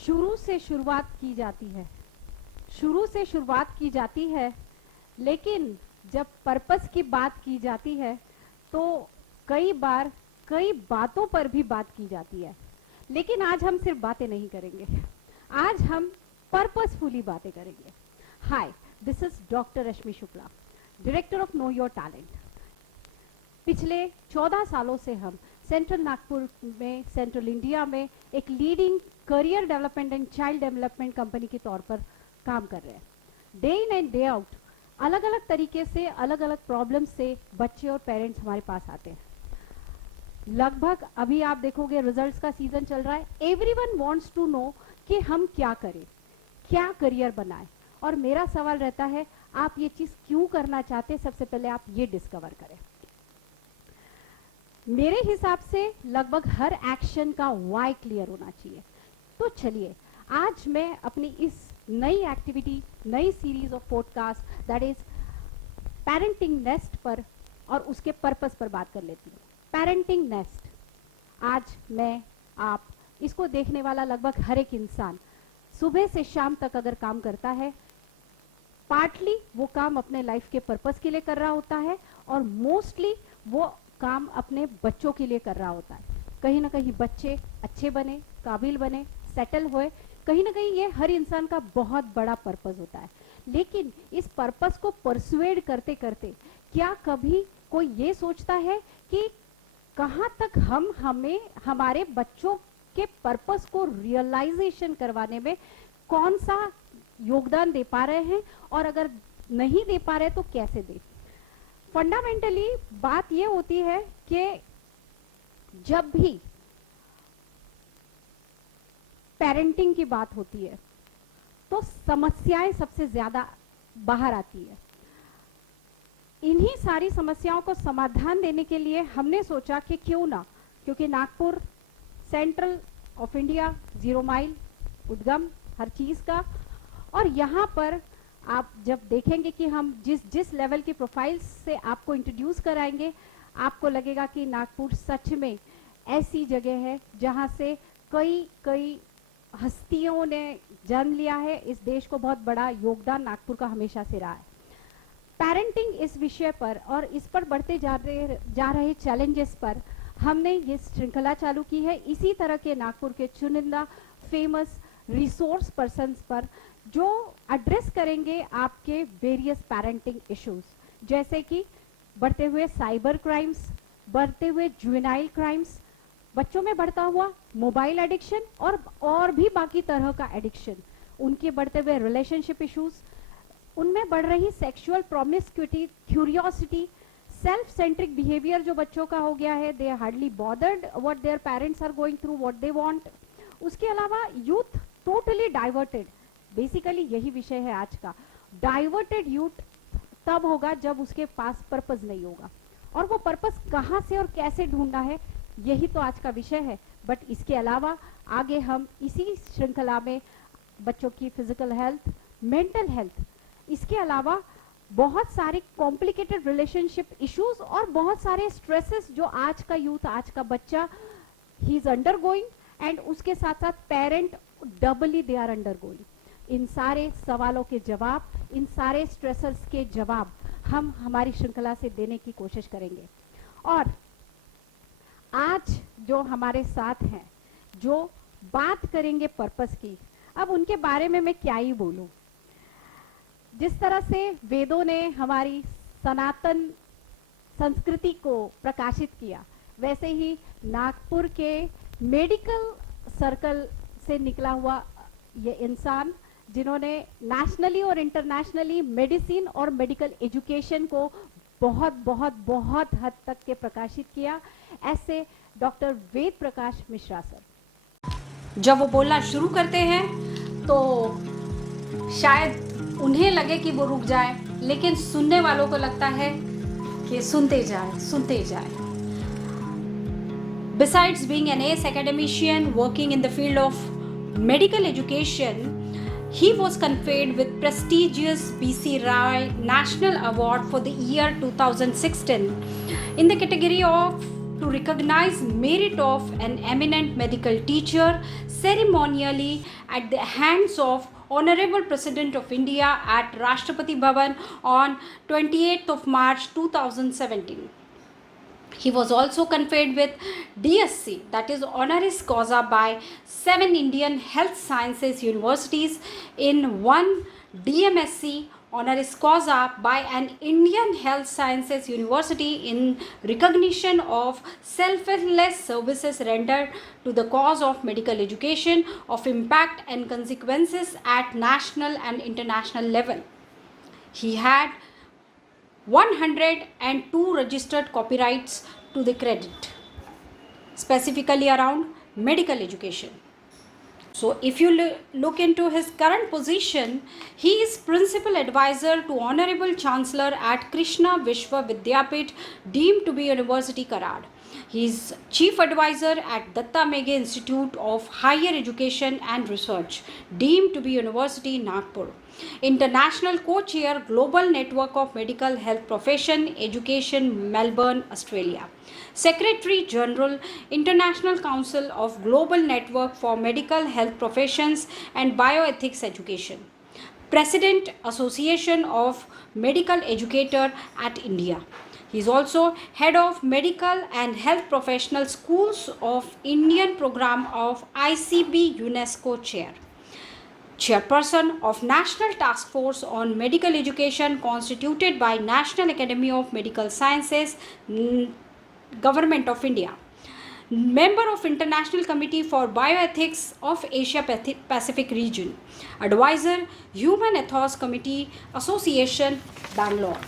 शुरू से शुरुआत की जाती है, शुरू से शुरुआत की जाती है, लेकिन जब पर्पस की बात की जाती है तो कई बार कई बातों पर भी बात की जाती है। लेकिन आज हम सिर्फ बातें नहीं करेंगे, आज हम पर्पसफुली बातें करेंगे। Hi, this is doctor Rashmi Shukla, director of know your talent. पिछले 14 सालों से हम सेंट्रल नागपुर में, सेंट्रल इंडिया में एक leading career development and child development company के तौर पर काम कर रहे हैं। Day in and day out अलग अलग तरीके से, अलग अलग प्रॉब्लम से बच्चे और पेरेंट्स हमारे पास आते हैं। लगभग अभी आप देखोगे रिजल्ट्स का सीजन चल रहा है। एवरीवन वांट्स टू नो कि हम क्या करें, क्या करियर बनाएं। और मेरा सवाल रहता है, आप ये चीज क्यों करना चाहते हैं, सबसे पहले आप ये डिस्कवर करें। मेरे हिसाब से लगभग हर एक्शन का वाई क्लियर होना चाहिए। तो चलिए, आज मैं अपनी इस नई एक्टिविटी, नई series of podcast that is parenting nest पर और उसके पर्पस पर बात कर लेती हूँ। पेरेंटिंग नेस्ट, आज मैं, आप, इसको देखने वाला लगभग हर एक इंसान सुबह से शाम तक अगर काम करता है, पार्टली वो काम अपने लाइफ के पर्पस के लिए कर रहा होता है और मोस्टली वो काम अपने बच्चों के लिए कर रहा होता है। कहीं ना कहीं बच्चे अच्छे बने, काबिल बने, सेटल होए, कहीं ना कहीं ये हर इंसान का बहुत बड़ा पर्पस होता है। लेकिन इस पर्पस को परसुएड करते करते क्या कभी कोई ये सोचता है कि कहाँ तक हमें हमारे बच्चों के पर्पस को रियलाइजेशन करवाने में कौन सा योगदान दे पा रहे हैं, और अगर नहीं दे पा रहे तो कैसे दे। फंडामेंटली बात ये होती है कि जब भी पेरेंटिंग की बात होती है तो समस्याएं सबसे ज्यादा बाहर आती है। इन्हीं सारी समस्याओं को समाधान देने के लिए हमने सोचा कि क्यों ना, क्योंकि Nagpur central of India, 0 mile उद्गम हर चीज का, और यहाँ पर आप जब देखेंगे कि हम जिस लेवल की प्रोफाइल्स से आपको इंट्रोड्यूस कराएंगे, आपको लगेगा कि नागपुर सच में ऐसी जगह है जहाँ से कई हस्तियों ने जन्म लिया है। इस देश को बहुत बड़ा योगदान नागपुर का हमेशा से रहा है। पेरेंटिंग इस विषय पर और इस पर बढ़ते जा रहे चैलेंजेस पर हमने ये श्रृंखला चालू की है। इसी तरह के नागपुर के चुनिंदा फेमस रिसोर्स पर्सन्स पर जो एड्रेस करेंगे आपके वेरियस पेरेंटिंग इश्यूज, जैसे कि बढ़ते हुए साइबर क्राइम्स, बढ़ते हुए जुवेनाइल क्राइम्स, बच्चों में बढ़ता हुआ मोबाइल एडिक्शन और भी बाकी तरह का एडिक्शन, उनके बढ़ते हुए रिलेशनशिप इश्यूज, उनमें बढ़ रही sexual promiscuity, curiosity, self centric behaviour जो बच्चों का हो गया है, they are hardly bothered what their parents are going through, what they want. उसके अलावा यूथ टोटली डाइवर्टेड, बेसिकली यही विषय है आज का। डाइवर्टेड यूथ तब होगा जब उसके पास पर्पस नहीं होगा, और वो पर्पस कहाँ से और कैसे ढूंढना है, यही तो आज का विषय है। बट इसके अलावा आगे हम इसी श्रृंखला में बच्चों की फिजिकल हेल्थ, मेंटल हेल्थ, इसके अलावा बहुत सारे कॉम्प्लिकेटेड रिलेशनशिप इश्यूज और बहुत सारे स्ट्रेसेस जो आज का यूथ, आज का बच्चा ही इज अंडर गोइंग, एंड उसके साथ साथ parent doubly they are undergoing. इन सारे सवालों के जवाब, इन सारे स्ट्रेसर्स के जवाब हम हमारी श्रृंखला से देने की कोशिश करेंगे। और आज जो हमारे साथ हैं, जो बात करेंगे पर्पस की, अब उनके बारे में मैं क्या ही बोलूं। जिस तरह से वेदों ने हमारी सनातन संस्कृति को प्रकाशित किया, वैसे ही नागपुर के मेडिकल सर्कल से निकला हुआ ये इंसान, जिन्होंने नेशनली और इंटरनेशनली मेडिसिन और मेडिकल एजुकेशन को बहुत हद तक के प्रकाशित किया, ऐसे डॉक्टर वेद प्रकाश मिश्रा सर। जब वो बोलना शुरू करते हैं तो शायद उन्हें लगे कि वो रुक जाए, लेकिन सुनने वालों को लगता है कि सुनते जाए। Besides being an ace academician working in the field of medical education, he was conferred with prestigious B.C. Rai National Award for the year 2016 in the category of to recognize merit of an eminent medical teacher ceremonially at the hands of Honorable President of India at Rashtrapati Bhavan on 28th of March 2017. He was also conferred with DSc, that is honoris causa, by 7 Indian Health Sciences Universities in 1 DMSc honoris causa by an Indian Health Sciences University in recognition of selfless services rendered to the cause of medical education of impact and consequences at national and international level. He had 102 registered copyrights to the credit, specifically around medical education. So if you look into his current position, he is principal advisor to Honorable Chancellor at Krishna Vishwa Vidyapit, deemed to be University Karad. He is chief advisor at Datta Meghe Institute of Higher Education and Research, deemed to be University Nagpur. International co-chair Global Network of Medical Health Profession Education, Melbourne, Australia. Secretary General, International Council of Global Network for Medical Health Professions and Bioethics Education. President, Association of Medical Educator at India. He is also head of Medical and Health Professional Schools of Indian Program of ICB UNESCO Chair. Chairperson of National Task Force on Medical Education constituted by National Academy of Medical Sciences, Government of India. Member of International Committee for Bioethics of Asia Pacific Region. Advisor, Human Ethos Committee Association, Bangalore.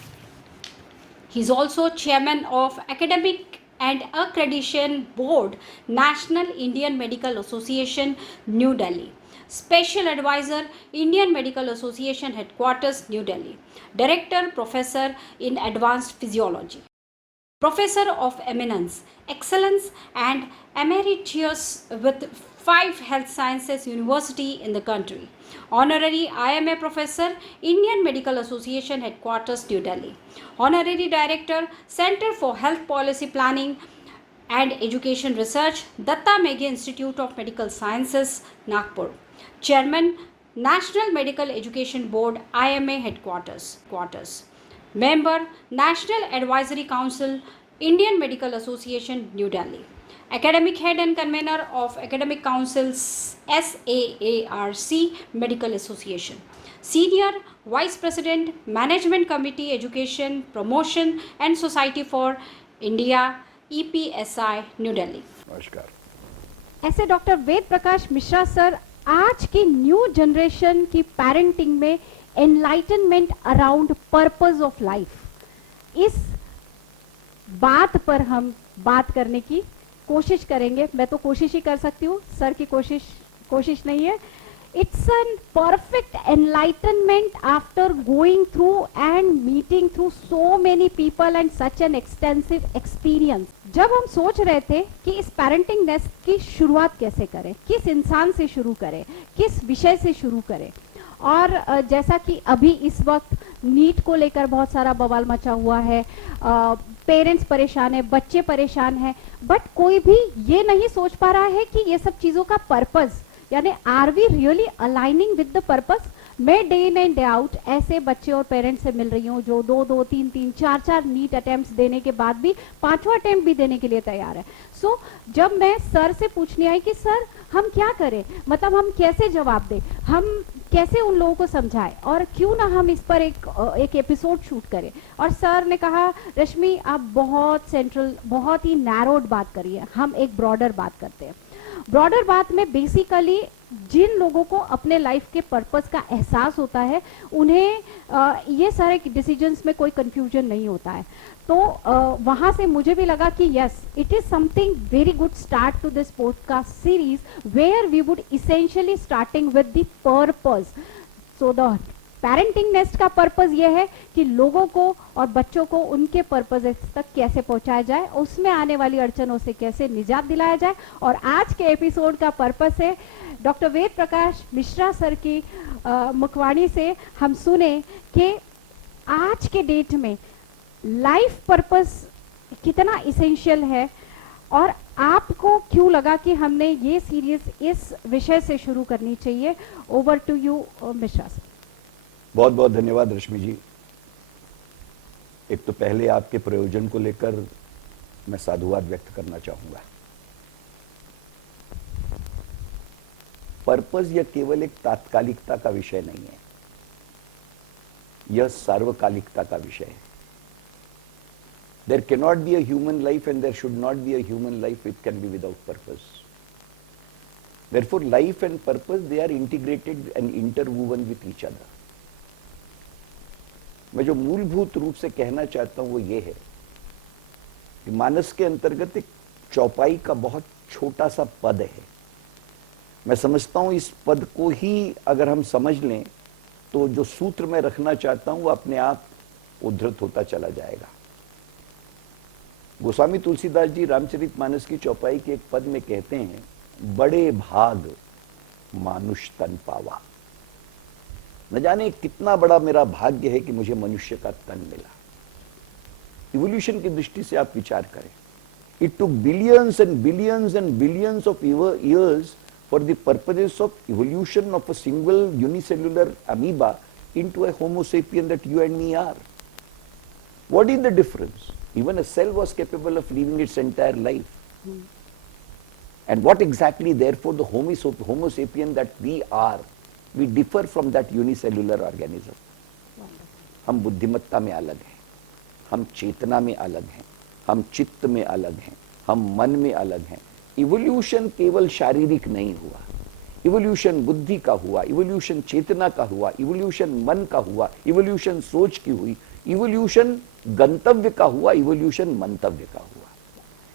He is also chairman of Academic and Accreditation Board, National Indian Medical Association, New Delhi. Special Advisor, Indian Medical Association Headquarters, New Delhi. Director, Professor in Advanced Physiology. Professor of Eminence, Excellence and Emeritus with 5 Health Sciences University in the country. Honorary IMA Professor, Indian Medical Association Headquarters, New Delhi. Honorary Director, Center for Health Policy Planning and Education Research, Datta Meghe Institute of Medical Sciences, Nagpur. Chairman, National Medical Education Board, IMA Headquarters. Member, National Advisory Council, Indian Medical Association, New Delhi. Academic Head and Convener of Academic Councils, SAARC Medical Association. Senior Vice President, Management Committee, Education, Promotion and Society for India, EPSI, New Delhi. नमस्कार। ऐसे doctor Ved Prakash Mishra sir आज की new generation की parenting में enlightenment around purpose of life, इस बात पर हम बात करने की कोशिश करेंगे। मैं तो कोशिश ही कर सकती हूँ, सर की कोशिश नहीं है। It's an perfect enlightenment after going through and meeting through so many people and such an extensive experience. जब हम सोच रहे थे कि इस पेरेंटिंग नेस्ट की शुरुआत कैसे करें, किस इंसान से शुरू करें, किस विषय से शुरू करें, और जैसा कि अभी इस वक्त नीट को लेकर बहुत सारा बवाल मचा हुआ है, पेरेंट्स परेशान है, बच्चे परेशान हैं, बट कोई भी ये नहीं सोच पा रहा है कि ये सब चीजों का पर्पस, यानी are we really aligning with the purpose. मैं day in and day out ऐसे बच्चे और पेरेंट्स से मिल रही हूँ जो 2-2, 3-3, 4-4 नीट अटेम्प्ट्स देने के बाद भी 5वां अटेम्प्ट भी देने के लिए तैयार है। सो जब मैं सर से पूछने आई कि सर हम क्या करें, मतलब हम कैसे जवाब दें, हम कैसे उन लोगों को समझाएं, और क्यों ना हम इस पर एक एपिसोड शूट करें। और सर ने कहा, रश्मि आप बहुत सेंट्रल, बहुत ही नैरोड बात करिए, हम एक ब्रॉडर बात करते हैं। ब्रॉडर बात में बेसिकली जिन लोगों को अपने लाइफ के पर्पस का एहसास होता है, उन्हें ये सारे डिसीजंस में कोई कंफ्यूजन नहीं होता है। तो वहां से मुझे भी लगा कि yes, it is something very good start to this podcast series where we would essentially starting with the purpose. So the parenting nest का पर्पस ये है कि लोगों को और बच्चों को उनके पर्पस तक कैसे पहुंचाया जाए, उसमें आने वाली अड़चनों से कैसे निजात दिलाया जाए। और आज के एपिसोड का पर्पस है डॉक्टर वेद प्रकाश मिश्रा सर की मुखवाणी से हम सुने कि आज के डेट में लाइफ पर्पस कितना इसेंशियल है, और आपको क्यों लगा कि हमने ये सीरीज इस विषय से शुरू करनी चाहिए? Over to you Mishra sir. बहुत बहुत धन्यवाद रश्मि जी। एक तो पहले आपके प्रयोजन को लेकर मैं साधुवाद व्यक्त करना चाहूंगा। पर्पस यह केवल एक तात्कालिकता का विषय नहीं है, यह सार्वकालिकता का विषय है। There can not be a human life and there should not be a human life which can be without purpose. Therefore life and purpose they are integrated and interwoven with each other. मैं जो मूलभूत रूप से कहना चाहता हूं वो ये है कि मानस के अंतर्गत एक चौपाई का बहुत छोटा सा पद है। मैं समझता हूं इस पद को ही अगर हम समझ लें तो जो सूत्र मैं रखना चाहता हूं वो अपने आप उद्धृत होता चला जाएगा। गोस्वामी तुलसीदास जी रामचरितमानस की चौपाई के एक पद में कहते हैं, बड़े भाग मानुष तन पावा। न जाने कितना बड़ा मेरा भाग्य है कि मुझे मनुष्य का तन मिला। इवोल्यूशन की दृष्टि से आप विचार करें, it took billions and billions and billions of years for the purposes of evolution of a single unicellular amoeba into a homo sapien that you and me are. What is the difference? Even a cell was capable of living its entire life. And what exactly therefore the homo sapien that we are, we differ from that unicellular organism. हम बुद्धिमत्ता में अलग हैं, हम चेतना में अलग हैं, हम चित्त में अलग हैं, हम मन में अलग हैं। इवोल्यूशन केवल शारीरिक नहीं हुआ, इवोल्यूशन बुद्धि का हुआ, इवोल्यूशन चेतना का हुआ, इवोल्यूशन मन का हुआ, इवोल्यूशन सोच की हुई, इवोल्यूशन गंतव्य का हुआ, इवोल्यूशन मंतव्य का हुआ।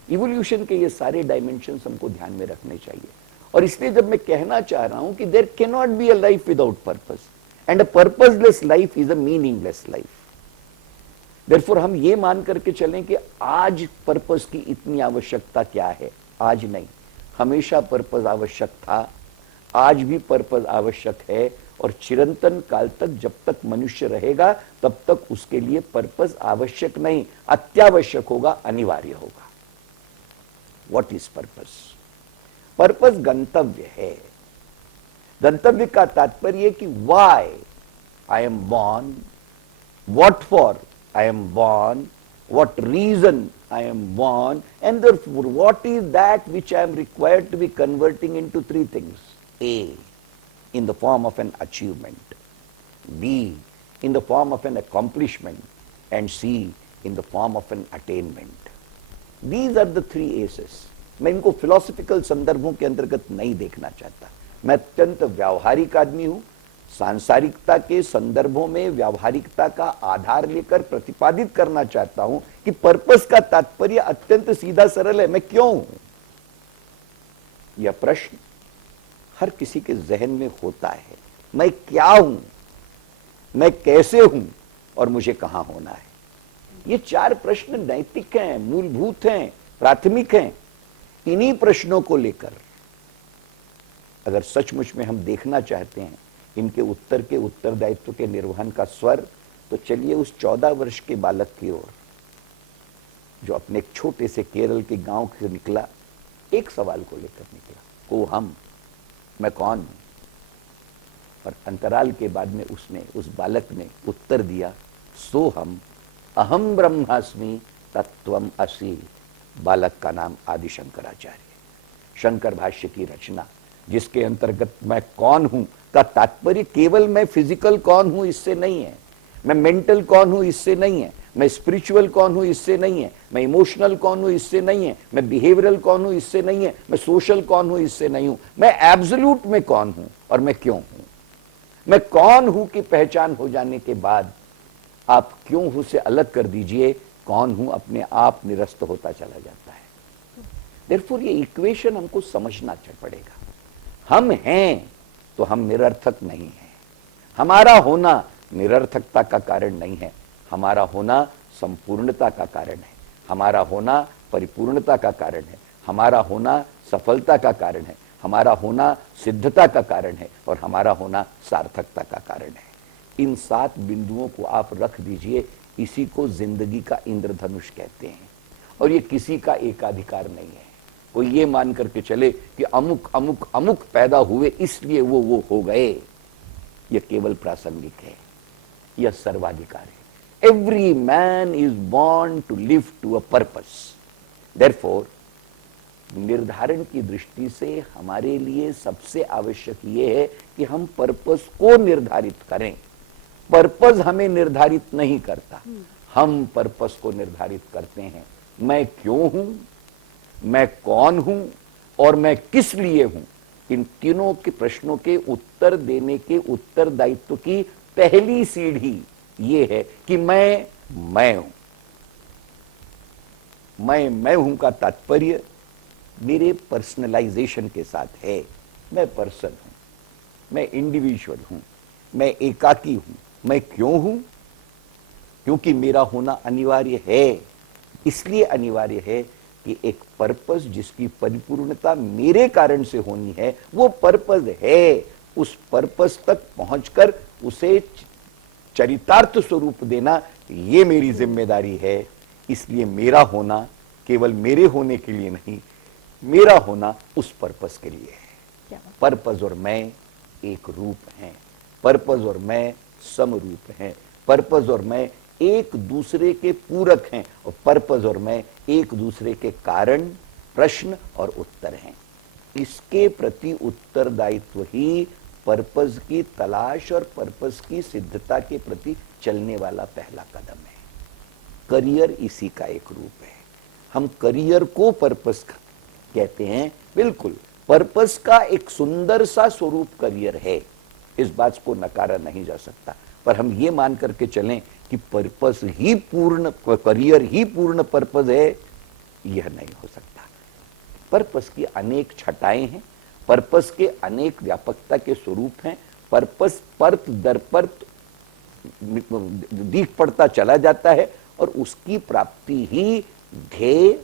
इवोल्यूशन के ये सारे डायमेंशंस हमको ध्यान में रखने चाहिए। और इसलिए जब मैं कहना चाह रहा हूं कि there can not be a life without purpose and a purposeless life is a meaningless life. Therefore हम ये मान करके चलें कि आज पर्पस की इतनी आवश्यकता क्या है। आज नहीं, हमेशा पर्पस आवश्यक था, आज भी पर्पस आवश्यक है, और चिरंतन काल तक जब तक मनुष्य रहेगा तब तक उसके लिए पर्पस आवश्यक नहीं, अत्यावश्यक होगा, अनिवार्य होगा। What is purpose? पर्पस गंतव्य है। गंतव्य का तात्पर्य कि why I am born, what for I am born, what reason I am born, and therefore what is that which I am required to be converting into three things. A, in the form of an achievement, B, in the form of an accomplishment, and C, in the form of an attainment. These are the three A's. मैं इनको philosophical संदर्भों के अंतर्गत नहीं देखना चाहता। मैं अत्यंत व्यावहारिक आदमी हूं, सांसारिकता के संदर्भों में व्यावहारिकता का आधार लेकर प्रतिपादित करना चाहता हूं कि पर्पस का तात्पर्य अत्यंत सीधा सरल है। मैं क्यों हूं? यह प्रश्न हर किसी के जहन में होता है। मैं क्या हूं, मैं कैसे हूं, और मुझे कहां होना है। ये चार प्रश्न नैतिक हैं, मूलभूत हैं, प्राथमिक हैं। इन्हीं प्रश्नों को लेकर अगर सचमुच में हम देखना चाहते हैं इनके उत्तर के उत्तरदायित्व के निर्वहन का स्वर, तो चलिए उस 14 वर्ष के बालक की ओर जो अपने एक छोटे से केरल के गांव से निकला, एक सवाल को लेकर निकला, को हम, मैं कौन हूं? और अंतराल के बाद में उसने, उस बालक ने उत्तर दिया, सो हम अहम ब्रह्मास्मि तत्वम असि। बालक का नाम आदि शंकराचार्य। शंकर भाष्य की रचना जिसके अंतर्गत मैं कौन हूं का तात्पर्य केवल मैं फिजिकल कौन हूं इससे नहीं है, मैं मेंटल कौन हूं इससे नहीं है, मैं स्पिरिचुअल कौन हूं इससे नहीं है, मैं इमोशनल कौन हूं इससे नहीं है, मैं बिहेवियरल कौन हूं इससे नहीं है, मैं सोशल कौन हूं इससे नहीं हूं, मैं एब्सोल्यूट में कौन हूं और मैं क्यों हूं। मैं कौन हूं की पहचान हो जाने के बाद आप क्यों हूं से अलग कर दीजिए, कौन हूं अपने आप निरस्त होता चला जाता है। देयरफॉर ये इक्वेशन हमको समझना पड़ेगा। हम हैं तो हम निरर्थक नहीं हैं। हमारा होना निरर्थकता का कारण नहीं है, हमारा होना संपूर्णता का कारण है, हमारा होना परिपूर्णता का कारण है, हमारा होना सफलता का कारण है, हमारा होना सिद्धता का कारण है, और हमारा होना सार्थकता का कारण है। इन 7 बिंदुओं को आप रख दीजिए, इसी को जिंदगी का इंद्रधनुष कहते हैं। और ये किसी का एकाधिकार नहीं है, कोई ये मान करके चले कि अमुक अमुक अमुक पैदा हुए इसलिए वो हो गए, यह केवल प्रासंगिक है, यह सर्वाधिकार है। Every man is born to live to a purpose. Therefore निर्धारण की दृष्टि से हमारे लिए सबसे आवश्यक यह है कि हम पर्पस को निर्धारित करें। पर्पस हमें निर्धारित नहीं करता, हम पर्पस को निर्धारित करते हैं। मैं क्यों हूं, मैं कौन हूं और मैं किस लिए हूं, इन तीनों के प्रश्नों के उत्तर देने के उत्तरदायित्व की पहली सीढ़ी यह है कि मैं हूं। मैं हूं का तात्पर्य मेरे पर्सनलाइजेशन के साथ है। मैं पर्सन हूं, मैं इंडिविजुअल हूं, मैं एकाकी हूं। मैं क्यों हूं? क्योंकि मेरा होना अनिवार्य है। इसलिए अनिवार्य है कि एक पर्पस जिसकी परिपूर्णता मेरे कारण से होनी है, वो पर्पस है। उस पर्पस तक पहुंचकर उसे चरितार्थ स्वरूप देना, ये मेरी जिम्मेदारी है। इसलिए मेरा होना केवल मेरे होने के लिए नहीं, मेरा होना उस पर्पस के लिए है। पर्पस और मैं एक रूप हैं, पर्पस और मैं समरूप हैं, पर्पस और मैं एक दूसरे के पूरक हैं, और पर्पस और मैं एक दूसरे के कारण, प्रश्न और उत्तर हैं। इसके प्रति उत्तरदायित्व ही पर्पस की तलाश और पर्पस की सिद्धता के प्रति चलने वाला पहला कदम है। करियर इसी का एक रूप है। हम करियर को पर्पस कहते हैं। बिल्कुल, पर्पस का एक सुंदर सा स्वरूप करियर है, इस बात को नकारा नहीं जा सकता। पर हम ये मान करके चलें कि पर्पस ही पूर्ण, करियर ही पूर्ण पर्पस है, यह नहीं हो सकता। पर्पस की अनेक छटाएं हैं, पर्पस के अनेक व्यापकता के स्वरूप हैं। पर्पस परत दर परत दीख पड़ता चला जाता है, और उसकी प्राप्ति ही ध्येय,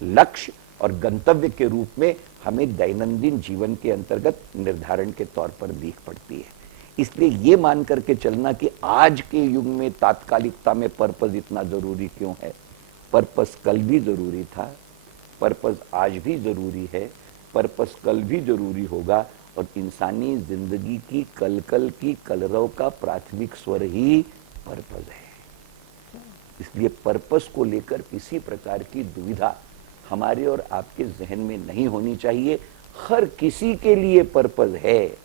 लक्ष्य और गंतव्य के रूप में हमें दैनंदिन जीवन के अंतर्गत निर्धारण के तौर पर दीख पड़ती है। इसलिए ये मान करके चलना कि आज के युग में तात्कालिकता में पर्पस इतना जरूरी क्यों है? पर्पस कल भी जरूरी था, पर्पस आज भी जरूरी है, पर्पस कल भी जरूरी होगा, और इंसानी जिंदगी की कलकल की कलरव का प्राथमिक स्वर ही पर्पस है। इसलिए पर्पस को लेकर किसी प्रकार की दुविधा हमारे और आपके जहन में नहीं होनी चाहिए। हर किसी के लिए पर्पस है,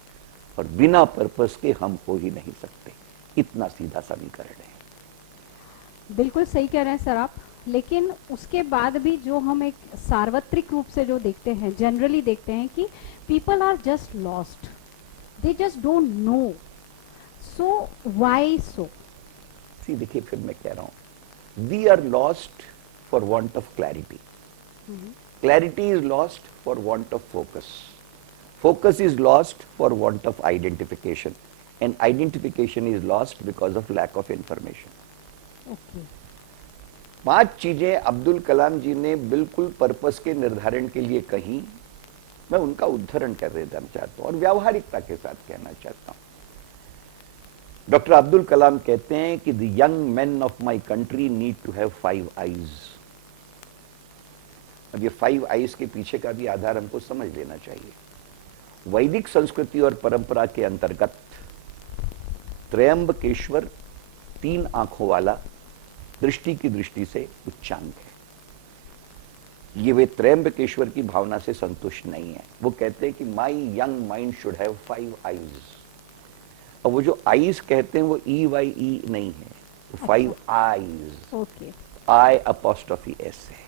और बिना पर्पस के हम हो ही नहीं सकते। इतना सीधा समीकरण है। बिल्कुल सही कह रहे हैं सर आप। लेकिन उसके बाद भी जो हम एक सार्वत्रिक रूप से जो देखते हैं, जनरली देखते हैं कि people are just lost, they just don't know, so why so? देखिए, फिर मैं कह रहा हूं, we are lost for want of clarity, clarity is lost for want of focus, focus is lost for want of identification, and identification is lost because of lack of information. Okay. 5 चीजें अब्दुल कलाम जी ने बिल्कुल purpose के निर्धारण के लिए कही। मैं उनका उद्धरण कर देना चाहता हूं और व्यावहारिकता के साथ कहना चाहता हूं। डॉक्टर अब्दुल कलाम कहते हैं कि the young men of my country need to have 5 eyes. अब ये 5 आईज के पीछे का भी आधार हमको समझ लेना चाहिए। वैदिक संस्कृति और परंपरा के अंतर्गत त्रयंबकेश्वर 3 आंखों वाला दृष्टि की दृष्टि से उच्चांग है। ये वे त्रयंबकेश्वर की भावना से संतुष्ट नहीं है। वो कहते हैं कि my young mind should have 5 eyes. और वो जो आईज कहते हैं वो EYE नहीं है, वो 5 आईज, ओके, आई अपॉस्ट्रोफी एस है।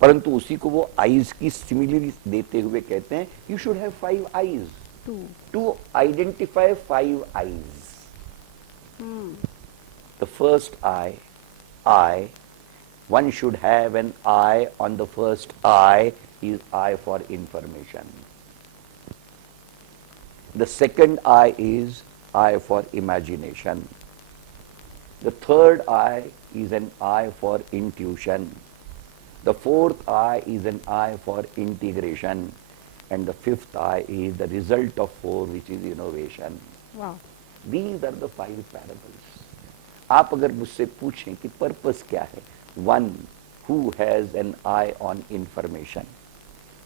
परंतु उसी को वो आईज की सिमिलरिटी देते हुए कहते हैं you should have 5 eyes to identify 5 eyes. The first eye, one should have an eye on the first eye is eye for information. The second eye is eye for imagination. The third eye is an eye for intuition. The fourth eye is an eye for integration. And the fifth eye is the result of 4, which is innovation. Wow. These are the 5 parables. आप अगर मुझसे पूछें कि purpose क्या है, 1 who has an eye on information,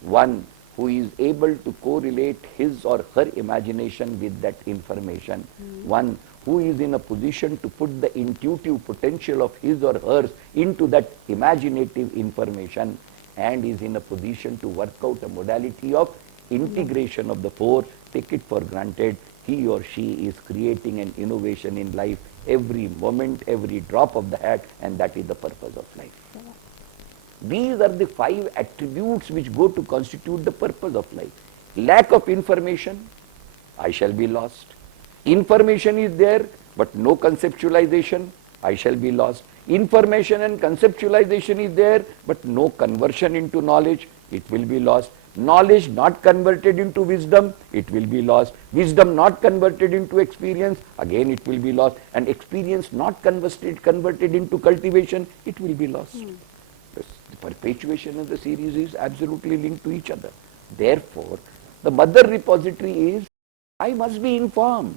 one who is able to correlate his or her imagination with that information, one who is in a position to put the intuitive potential of his or hers into that imaginative information, and is in a position to work out a modality of integration of the four. Take it for granted, he or she is creating an innovation in life every moment, every drop of the hat, and that is the purpose of life. These are the 5 attributes which go to constitute the purpose of life. Lack of information, I shall be lost. Information is there, but no conceptualization, I shall be lost. Information and conceptualization is there, but no conversion into knowledge, it will be lost. Knowledge not converted into wisdom, it will be lost. Wisdom not converted into experience, again it will be lost. And experience not converted into cultivation, it will be lost. The perpetuation of the series is absolutely linked to each other. Therefore, the mother repository is, I must be informed.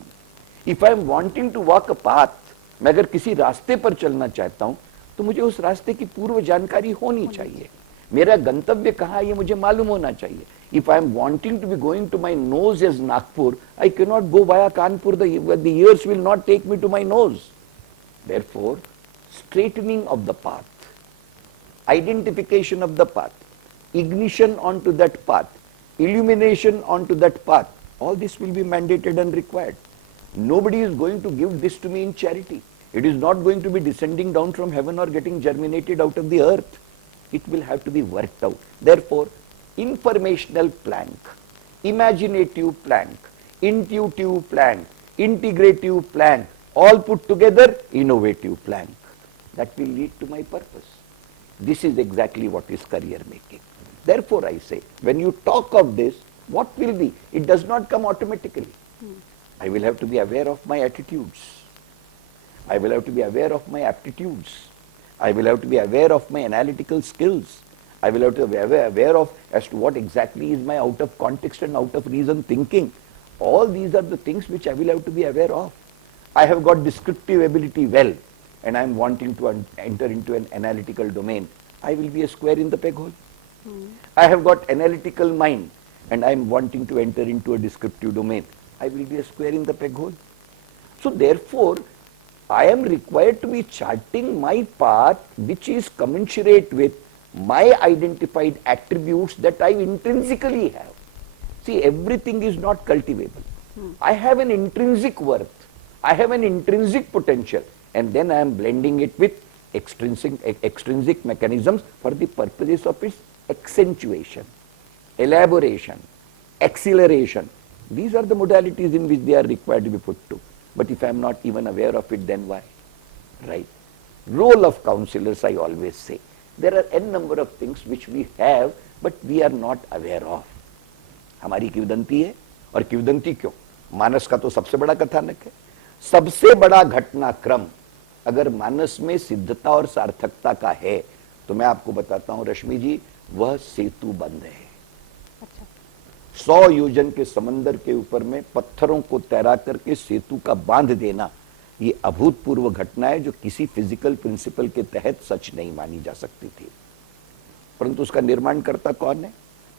If I am wanting to walk a path, मैं अगर किसी रास्ते पर चलना चाहता हूं, तो मुझे उस रास्ते की पूर्व जानकारी होनी चाहिए. मेरा गंतव्य कहाँ है ये मुझे मालूम होना चाहिए. If I am wanting to be going to my nose as Nagpur, I cannot go via Kanpur. The ears will not take me to my nose. Therefore, straightening of the path, identification of the path, ignition onto that path, illumination onto that path, all this will be mandated and required. Nobody is going to give this to me in charity. It is not going to be descending down from heaven or getting germinated out of the earth. It will have to be worked out. Therefore, informational plank, imaginative plank, intuitive plank, integrative plank, all put together, innovative plank. That will lead to my purpose. This is exactly what is career making. Therefore, I say, when you talk of this, what will be? It does not come automatically. I will have to be aware of my attitudes. I will have to be aware of my aptitudes. I will have to be aware of my analytical skills. I will have to be aware of as to what exactly is my out of context and out of reason thinking. All these are the things which I will have to be aware of. I have got descriptive ability well, and I am wanting to enter into an analytical domain. I will be a square in the peg hole. I have got analytical mind, and I am wanting to enter into a descriptive domain. I will be a square in the peg hole. So therefore, I am required to be charting my path which is commensurate with my identified attributes that I intrinsically have. See, everything is not cultivable. I have an intrinsic worth. I have an intrinsic potential, and then I am blending it with extrinsic mechanisms for the purposes of its accentuation, elaboration, acceleration. These are the modalities in which they are required to be put to. But if I am not even aware of it, then why? Right? Role of counselors, I always say. There are n number of things which we have, but we are not aware of. हमारी किंवदंती है, और किंवदंती क्यों? मानस का तो सबसे बड़ा कथानक है. सबसे बड़ा घटनाक्रम अगर मानस में सिद्धता और सार्थकता का है, तो मैं आपको बताता हूं रश्मि जी, वह सेतु बंध है. 100 योजन के समंदर के ऊपर में पत्थरों को तैरा करके सेतु का बांध देना, ये अभूतपूर्व घटना है जो किसी फिजिकल प्रिंसिपल के तहत सच नहीं मानी जा सकती थी. परंतु उसका निर्माणकर्ता कौन है?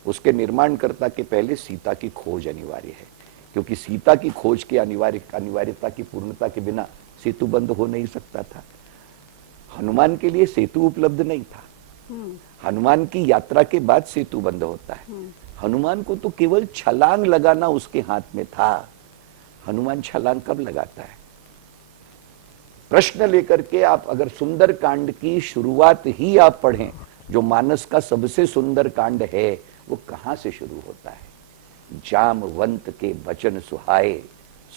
उसके निर्माणकर्ता के पहले सीता की खोज अनिवार्य है, क्योंकि सीता की खोज की अनिवार्यता की पूर्णता के बिना सेतु बंद हो नहीं सकता था. हनुमान के लिए सेतु उपलब्ध नहीं था. हनुमान की यात्रा के बाद सेतु बंद होता है. हनुमान को तो केवल छलांग लगाना उसके हाथ में था. हनुमान छलांग कब लगाता है? प्रश्न लेकर के आप अगर सुंदर कांड की शुरुआत ही आप पढ़ें, जो मानस का सबसे सुंदर कांड है, वो कहां से शुरू होता है? जामवंत के बचन सुहाए,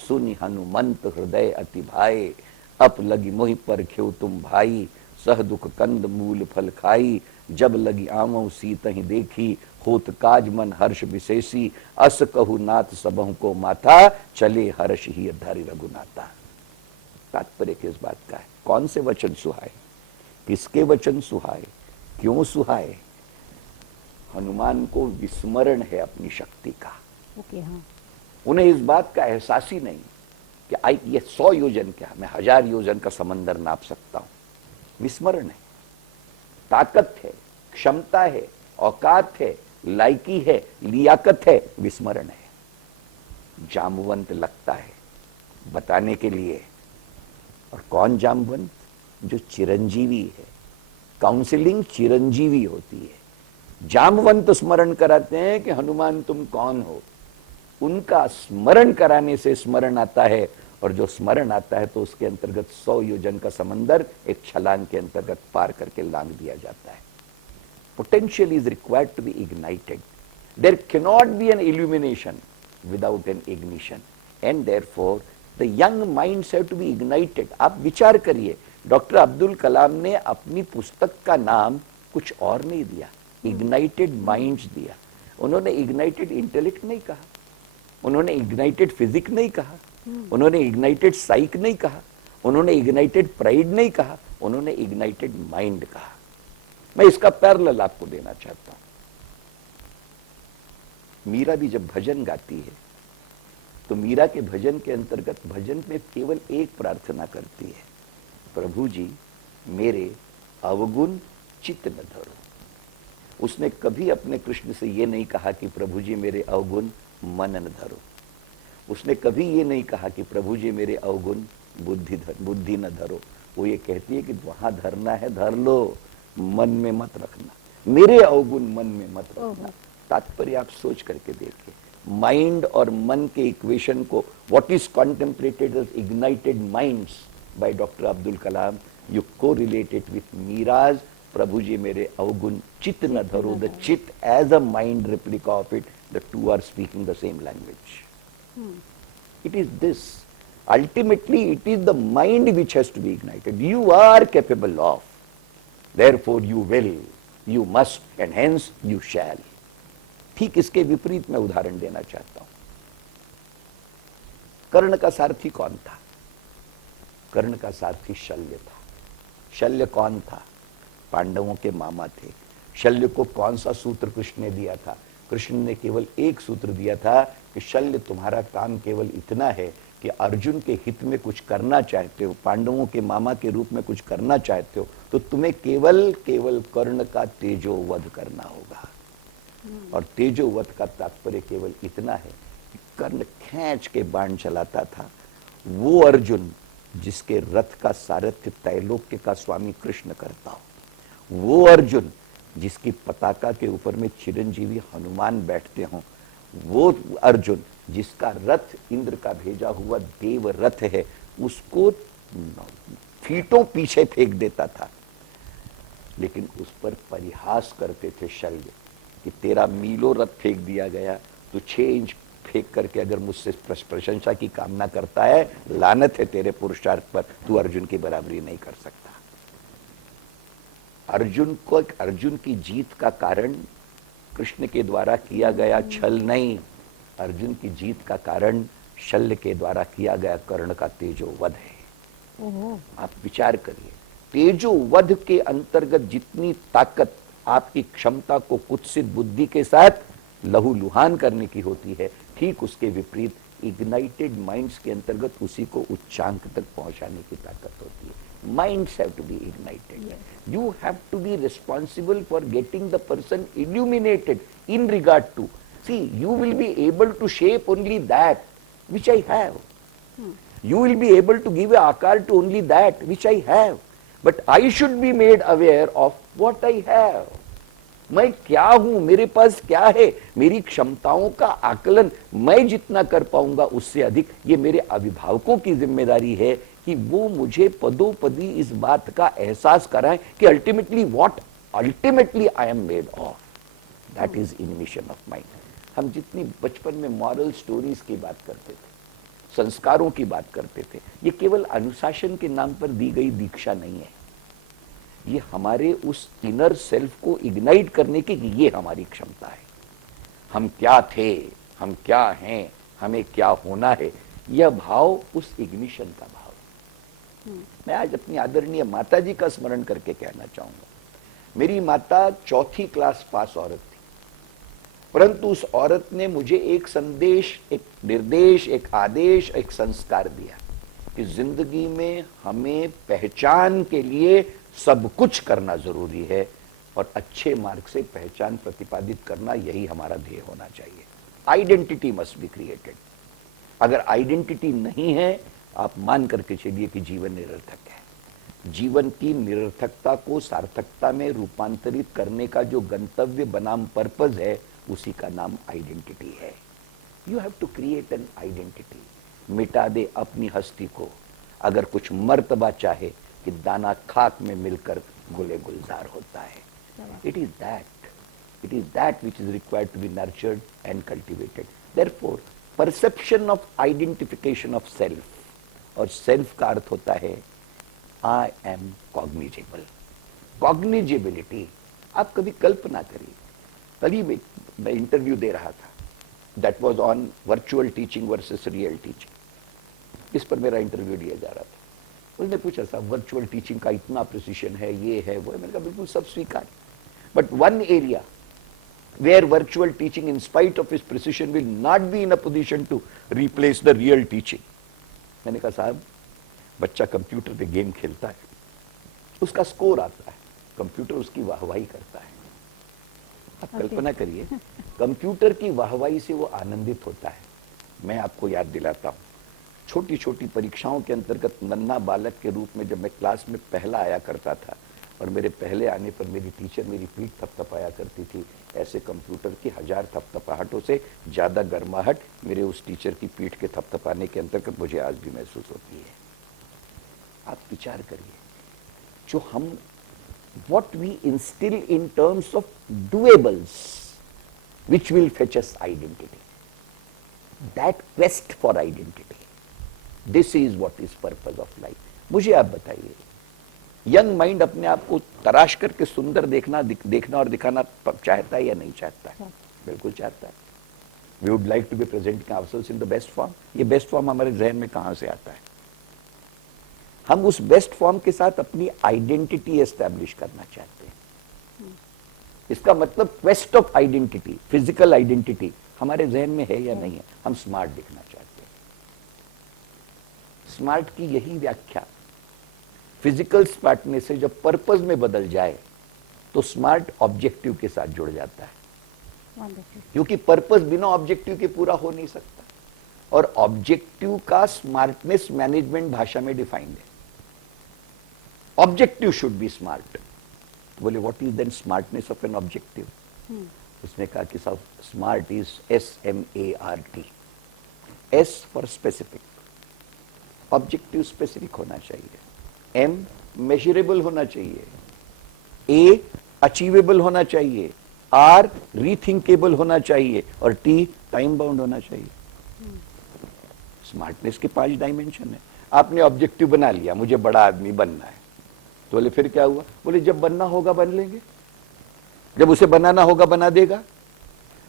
सुनि हनुमंत हृदय अति भाए, अप लगी मोहि पर खेव तुम भाई, सह दुख कंद मूल फल खाई, जब लगी आमो सीत ही देखी, होत काज मन हर्ष विशेषी, अस कहु नाथ सबहु को माथा, चले हर्ष ही धरि रघुनाथा. तात्पर्य किस बात का है? कौन से वचन सुहाए? किसके वचन सुहाए? क्यों सुहाए? हनुमान को विस्मरण है अपनी शक्ति का. उन्हें इस बात का एहसास ही नहीं कि ये 100 योजन क्या, मैं 1000 योजन का समंदर नाप सकता हूं. विस्मरण है. ताकत है, क्षमता है, औकात है, लायकी है, लियाकत है, विस्मरण है। जामवंत लगता है बताने के लिए। और कौन जामवंत? जो चिरंजीवी है। काउंसलिंग चिरंजीवी होती है। जामवंत स्मरण कराते हैं कि हनुमान तुम कौन हो। उनका स्मरण कराने से स्मरण आता है, और जो स्मरण आता है तो उसके अंतर्गत 100 योजन का समंदर एक छलांग के अंतर्गत पार करके लांग दिया जाता है। Potential is required to be ignited. There cannot be an illumination without an ignition, and therefore the young minds have to be ignited. आप विचार करिए, डॉक्टर अब्दुल कलाम ने अपनी पुस्तक का नाम कुछ और नहीं दिया, इग्नाइटेड माइंड्स दिया। उन्होंने इग्नाइटेड इंटेलेक्ट नहीं कहा, उन्होंने इग्नाइटेड फिजिक नहीं कहा, उन्होंने इग्नाइटेड साइक नहीं कहा, उन्होंने इग्नाइटेड प्राइड नहीं कहा, उन्होंने इग्नाइटेड माइंड कहा। मैं इसका पैरेलल आपको देना चाहता हूं। मीरा भी जब भजन गाती है तो मीरा के भजन के अंतर्गत भजन में केवल एक प्रार्थना करती है, प्रभु जी मेरे अवगुण चित्त न धरो। उसने कभी अपने कृष्ण से यह नहीं कहा कि प्रभु जी मेरे अवगुण मन न धरो। उसने कभी ये नहीं कहा कि प्रभु जी मेरे अवगुण बुद्धि न धरो। वो ये कहती है कि वहां धरना है धर लो, मन में मत रखना, मेरे अवगुण मन में मत रखना। तात्पर्य आप सोच करके देखिए, माइंड और मन के इक्वेशन को, what is contemplated as ignited minds by doctor Abdul Kalam, you को रिलेटेड विथ मीराज प्रभु जी मेरे अवगुण चित्त न धरो। The chitta as a mind replica of it, the two are speaking the same language. It is this. Ultimately, it is the mind which has to be ignited. You are capable of. Therefore, you will, you must, and hence you shall. ठीक इसके विपरीत मैं उदाहरण देना चाहता हूं। कर्ण का सारथी कौन था? कर्ण का सारथी शल्य था। शल्य कौन था? पांडवों के मामा थे। शल्य को कौन सा सूत्र कृष्ण ने दिया था? कृष्ण ने केवल एक सूत्र दिया था कि शल्य तुम्हारा काम केवल इतना है कि अर्जुन के हित में कुछ करना चाहते हो, पांडवों के मामा के रूप में कुछ करना चाहते हो, तो तुम्हें केवल केवल कर्ण का तेजोवध करना होगा। और तेजोवध का तात्पर्य केवल इतना है कि कर्ण खींच के बाण चलाता था। वो अर्जुन जिसके रथ का सारथ्य त्रैलोक्य का स्वामी कृष्ण करता हो, वो अर्जुन जिसकी पताका के ऊपर में चिरंजीवी हनुमान बैठते हों, वो अर्जुन जिसका रथ इंद्र का भेजा हुआ देव रथ है, उसको फीटों पीछे फेंक देता था। लेकिन उस पर परिहास करते थे शल्य कि तेरा मीलों रथ फेंक दिया गया, तो 6 इंच फेंक करके अगर मुझसे प्रशंसा की कामना करता है, लानत है तेरे पुरुषार्थ पर, तू अर्जुन की बराबरी नहीं कर सकता। अर्जुन की जीत का कारण कृष्ण के द्वारा किया गया छल नहीं, अर्जुन की जीत का कारण शल्य के द्वारा किया गया कर्ण का तेजोवध है। आप विचार करिए, तेजोवध के अंतर्गत जितनी ताकत आपकी क्षमता को कुत्सित बुद्धि के साथ लहूलुहान करने की होती है, ठीक उसके विपरीत इग्नाइटेड माइंड्स के अंतर्गत उसी को उच्चांक तक पहुंचाने की ताकत होती है। Minds have to be ignited. Yes. You have to be responsible for getting the person illuminated in regard to. See, you will be able to shape only that which I have. You will be able to give a akar to only that which I have. But I should be made aware of what I have. मैं क्या हूं, मेरे पास क्या है, मेरी क्षमताओं का आकलन मैं जितना कर पाऊंगा उससे अधिक ये मेरे अभिभावकों की जिम्मेदारी है कि वो मुझे पदोपदी इस बात का एहसास कराएं कि ultimately I am made of. That is emanation of mind. हम जितनी बचपन में मॉरल स्टोरीज की बात करते थे, संस्कारों की बात करते थे, ये केवल अनुशासन के नाम पर दी गई दीक्षा नहीं है। ये हमारे उस इनर सेल्फ को इग्नाइट करने की ये हमारी क्षमता है। हम क्या थे, हम क्या हैं, हमें क्या होना है, यह भाव उस इग्निशन का भाव। मैं आज अपनी आदरणीय माता जी का स्मरण करके कहना चाहूंगा। मेरी माता 4th क्लास पास औरत थी, परंतु उस औरत ने मुझे एक संदेश, एक निर्देश, एक आदेश, एक संस्कार दिया कि जिंदगी में हमें पहचान के लिए सब कुछ करना जरूरी है, और अच्छे मार्ग से पहचान प्रतिपादित करना, यही हमारा ध्येय होना चाहिए। Identity must be created. अगर आइडेंटिटी नहीं है, आप मान करके चलिए कि जीवन निरर्थक है। जीवन की निरर्थकता को सार्थकता में रूपांतरित करने का जो गंतव्य बनाम पर्पज है, उसी का नाम आइडेंटिटी है। You have to create an identity. मिटा दे अपनी हस्ती को। अगर कुछ मर्तबा चाहे कि दाना खाक में मिलकर गुले गुलजार होता है, it is that which is required to be nurtured and cultivated. Therefore, perception of identification of self, और self का अर्थ होता है I am cognizable. Cognizability, आप कभी कल्पना करिए। कल ही मैं इंटरव्यू दे रहा था, that was on virtual teaching versus real teaching. इस पर मेरा इंटरव्यू लिया जा रहा था। उसने पूछा, साहब वर्चुअल टीचिंग का इतना प्रिसिशन है, ये है वो है। मैंने कहा बिल्कुल सब स्वीकार, but one area where virtual teaching in spite of its precision will not be in a position to replace the real teaching. मैंने कहा साहब, बच्चा कंप्यूटर पे गेम खेलता है, उसका स्कोर आता है, कंप्यूटर उसकी वाहवाही करता है। आप कल्पना करिए, कंप्यूटर की वाहवाही से वो आनंदित होता है। मैं आपको याद दिलाता हूँ, छोटी छोटी परीक्षाओं के अंतर्गत नन्हा बालक के रूप में जब मैं क्लास में पहला आया करता था, और मेरे पहले आने पर मेरी टीचर मेरी पीठ थपथपाया करती थी, ऐसे कंप्यूटर की 1000 थपथपाहटों से ज़्यादा गर्माहट मेरे उस टीचर की पीठ के थपथपाने के अंतर्गत मुझे आज भी महसूस होती है। आप विचार करिए, जो हम what we instill in terms of doables which will fetch us identity, that quest for identity, this is what is purpose of life. मुझे आप बताइए, यंग माइंड अपने आप को तराश करके सुंदर देखना और दिखाना चाहता है या नहीं चाहता है? बिल्कुल चाहता है। We would like to be present ourselves in the best form. ये बेस्ट फॉर्म हमारे जहन में कहां से आता है? हम उस बेस्ट फॉर्म के साथ अपनी आइडेंटिटी एस्टैब्लिश करना चाहते हैं। इसका मतलब quest of identity, physical identity हमारे जहन में है या नहीं है? हम स्मार्ट दिखना चाहते हैं। स्मार्ट की यही व्याख्या, फिजिकल स्मार्टनेस से जब पर्पस में बदल जाए तो स्मार्ट ऑब्जेक्टिव के साथ जुड़ जाता है, क्योंकि पर्पस बिना ऑब्जेक्टिव के पूरा हो नहीं सकता। और ऑब्जेक्टिव का स्मार्टनेस मैनेजमेंट भाषा में डिफाइंड है। Objective should be smart. बोले what is then smartness of an objective? उसने कहा कि सब smart is SMART, S for specific. Objective specific होना चाहिए, M मेजरेबल होना चाहिए, A अचीवेबल होना चाहिए, R रीथिंकेबल होना चाहिए, और T टाइम बाउंड होना चाहिए। स्मार्टनेस के 5 डायमेंशन है। आपने ऑब्जेक्टिव बना लिया, मुझे बड़ा आदमी बनना है, तो बोले फिर क्या हुआ? बोले जब बनना होगा बन लेंगे, जब उसे बनाना होगा बना देगा,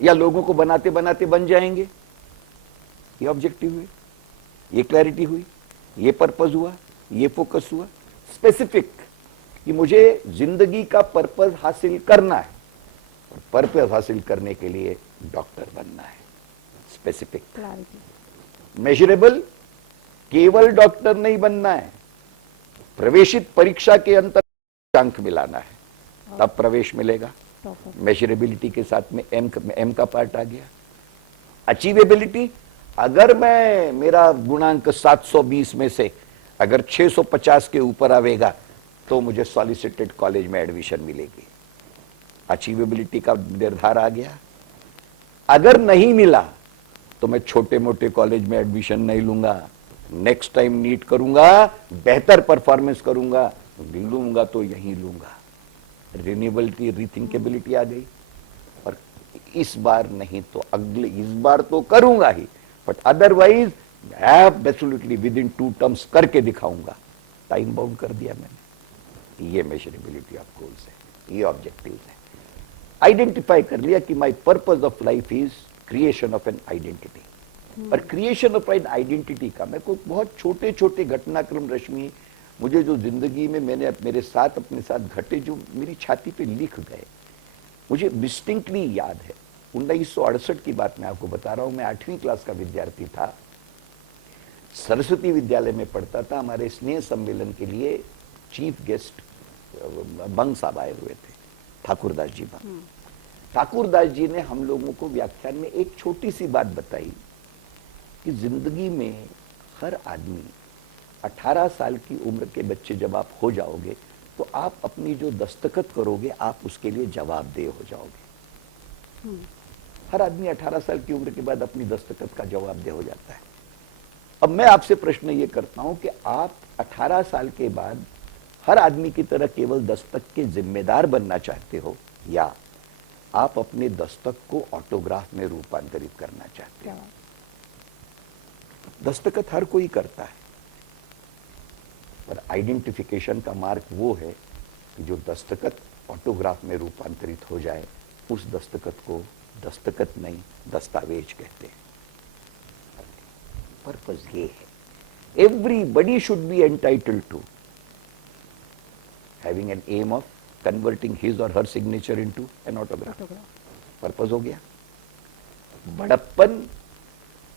या लोगों को बनाते बनाते बन जाएंगे। ये ऑब्जेक्टिव हुई, ये क्लैरिटी हुई, ये पर्पस हुआ, ये फोकस हुआ। स्पेसिफिक कि मुझे जिंदगी का पर्पस हासिल करना है, और पर्पस हासिल करने के लिए डॉक्टर बनना है। स्पेसिफिक। मेजरेबल, केवल डॉक्टर नहीं बनना है, प्रवेशित परीक्षा के अंतर अंक मिलाना है, तब प्रवेश मिलेगा। मेजरेबिलिटी के साथ में एम का पार्ट आ गया। अचीवेबिलिटी, अगर मैं मेरा गुणांक 720 में से अगर 650 के ऊपर आवेगा तो मुझे सॉलिसिटेड कॉलेज में एडमिशन मिलेगी। अचीवेबिलिटी का निर्धार आ गया। अगर नहीं मिला तो मैं छोटे मोटे कॉलेज में एडमिशन नहीं लूंगा, नेक्स्ट टाइम नीट करूंगा, बेहतर परफॉर्मेंस करूंगा, लूंगा तो यहीं लूंगा। रिन्यूएबिलिटी, रीथिंकेबिलिटी आ गई। और इस बार नहीं तो अगले, इस बार तो करूंगा ही, but otherwise absolutely within 2 terms करके दिखाऊंगा। टाइम बाउंड कर दिया मैंने। ये मेजरेबिलिटी ऑफ गोल्स है, ये ऑब्जेक्टिव है। आइडेंटिफाई कर लिया कि my purpose of life is creation of an identity. और क्रिएशन ऑफ एन आइडेंटिटी का मैं कोई बहुत छोटे छोटे घटनाक्रम रश्मि, मुझे जो जिंदगी में मैंने मेरे साथ अपने साथ घटे, जो मेरी छाती पे लिख गए, मुझे डिस्टिंक्टली याद है। 1968 की बात मैं आपको बता रहा हूं। मैं 8वीं क्लास का विद्यार्थी था, सरस्वती विद्यालय में पढ़ता था। हमारे स्नेह सम्मेलन के लिए चीफ गेस्ट बंग साहब आए हुए थे। ठाकुरदास जी बाबा। ठाकुरदास जी ने हम लोगों को व्याख्यान में एक छोटी सी बात बताई कि जिंदगी में हर आदमी 18 साल की उम्र के बच्चे जब आप हो जाओगे तो आप अपनी जो दस्तखत करोगे आप उसके लिए जवाबदेह हो जाओगे। हर आदमी 18 साल की उम्र के बाद अपनी दस्तखत का जवाबदेह हो जाता है। अब मैं आपसे प्रश्न ये करता हूं कि आप 18 साल के बाद हर आदमी की तरह केवल दस्तक के जिम्मेदार बनना चाहते हो या आप अपने दस्तक को ऑटोग्राफ में रूपांतरित करना चाहते हो? दस्तखत हर कोई करता है, पर आइडेंटिफिकेशन का मार्क वो है कि जो दस्तखत ऑटोग्राफ में रूपांतरित हो जाए उस दस्तखत को दस्तखत नहीं दस्तावेज कहते हैं। पर्पस ये है, everybody should be entitled to having an aim of converting his और her signature into an autograph. Purpose हो गया। बड़प्पन,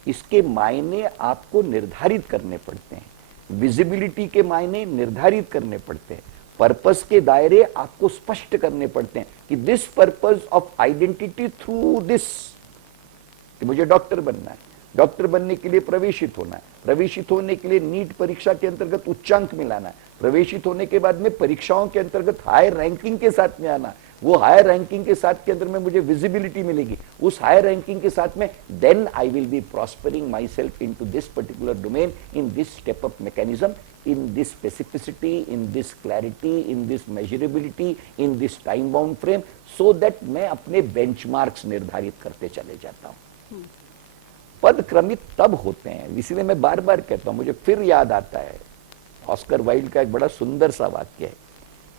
इसके मायने आपको निर्धारित करने पड़ते हैं, विजिबिलिटी के मायने निर्धारित करने पड़ते हैं, पर्पस के दायरे आपको स्पष्ट करने पड़ते हैं कि this purpose of identity through this, कि मुझे डॉक्टर बनना है, डॉक्टर बनने के लिए प्रवेशित होना है, प्रवेशित होने के लिए नीट परीक्षा के अंतर्गत उच्चांक मिलाना है, प्रवेशित होने के बाद में परीक्षाओं के अंतर्गत हायर रैंकिंग के साथ में आना, वो हायर रैंकिंग के साथ के अंदर में मुझे विजिबिलिटी मिलेगी, उस हायर रैंकिंग के साथ में then I will be prospering myself into this particular domain, in this step up mechanism, in this specificity, in this clarity, in this measurability, in this time bound frame, so that मैं अपने benchmarks निर्धारित करते चले जाता हूं। पद क्रमित तब होते हैं, इसलिए मैं बार बार कहता हूं, मुझे फिर याद आता है ऑस्कर वाइल्ड का एक बड़ा सुंदर सा वाक्य है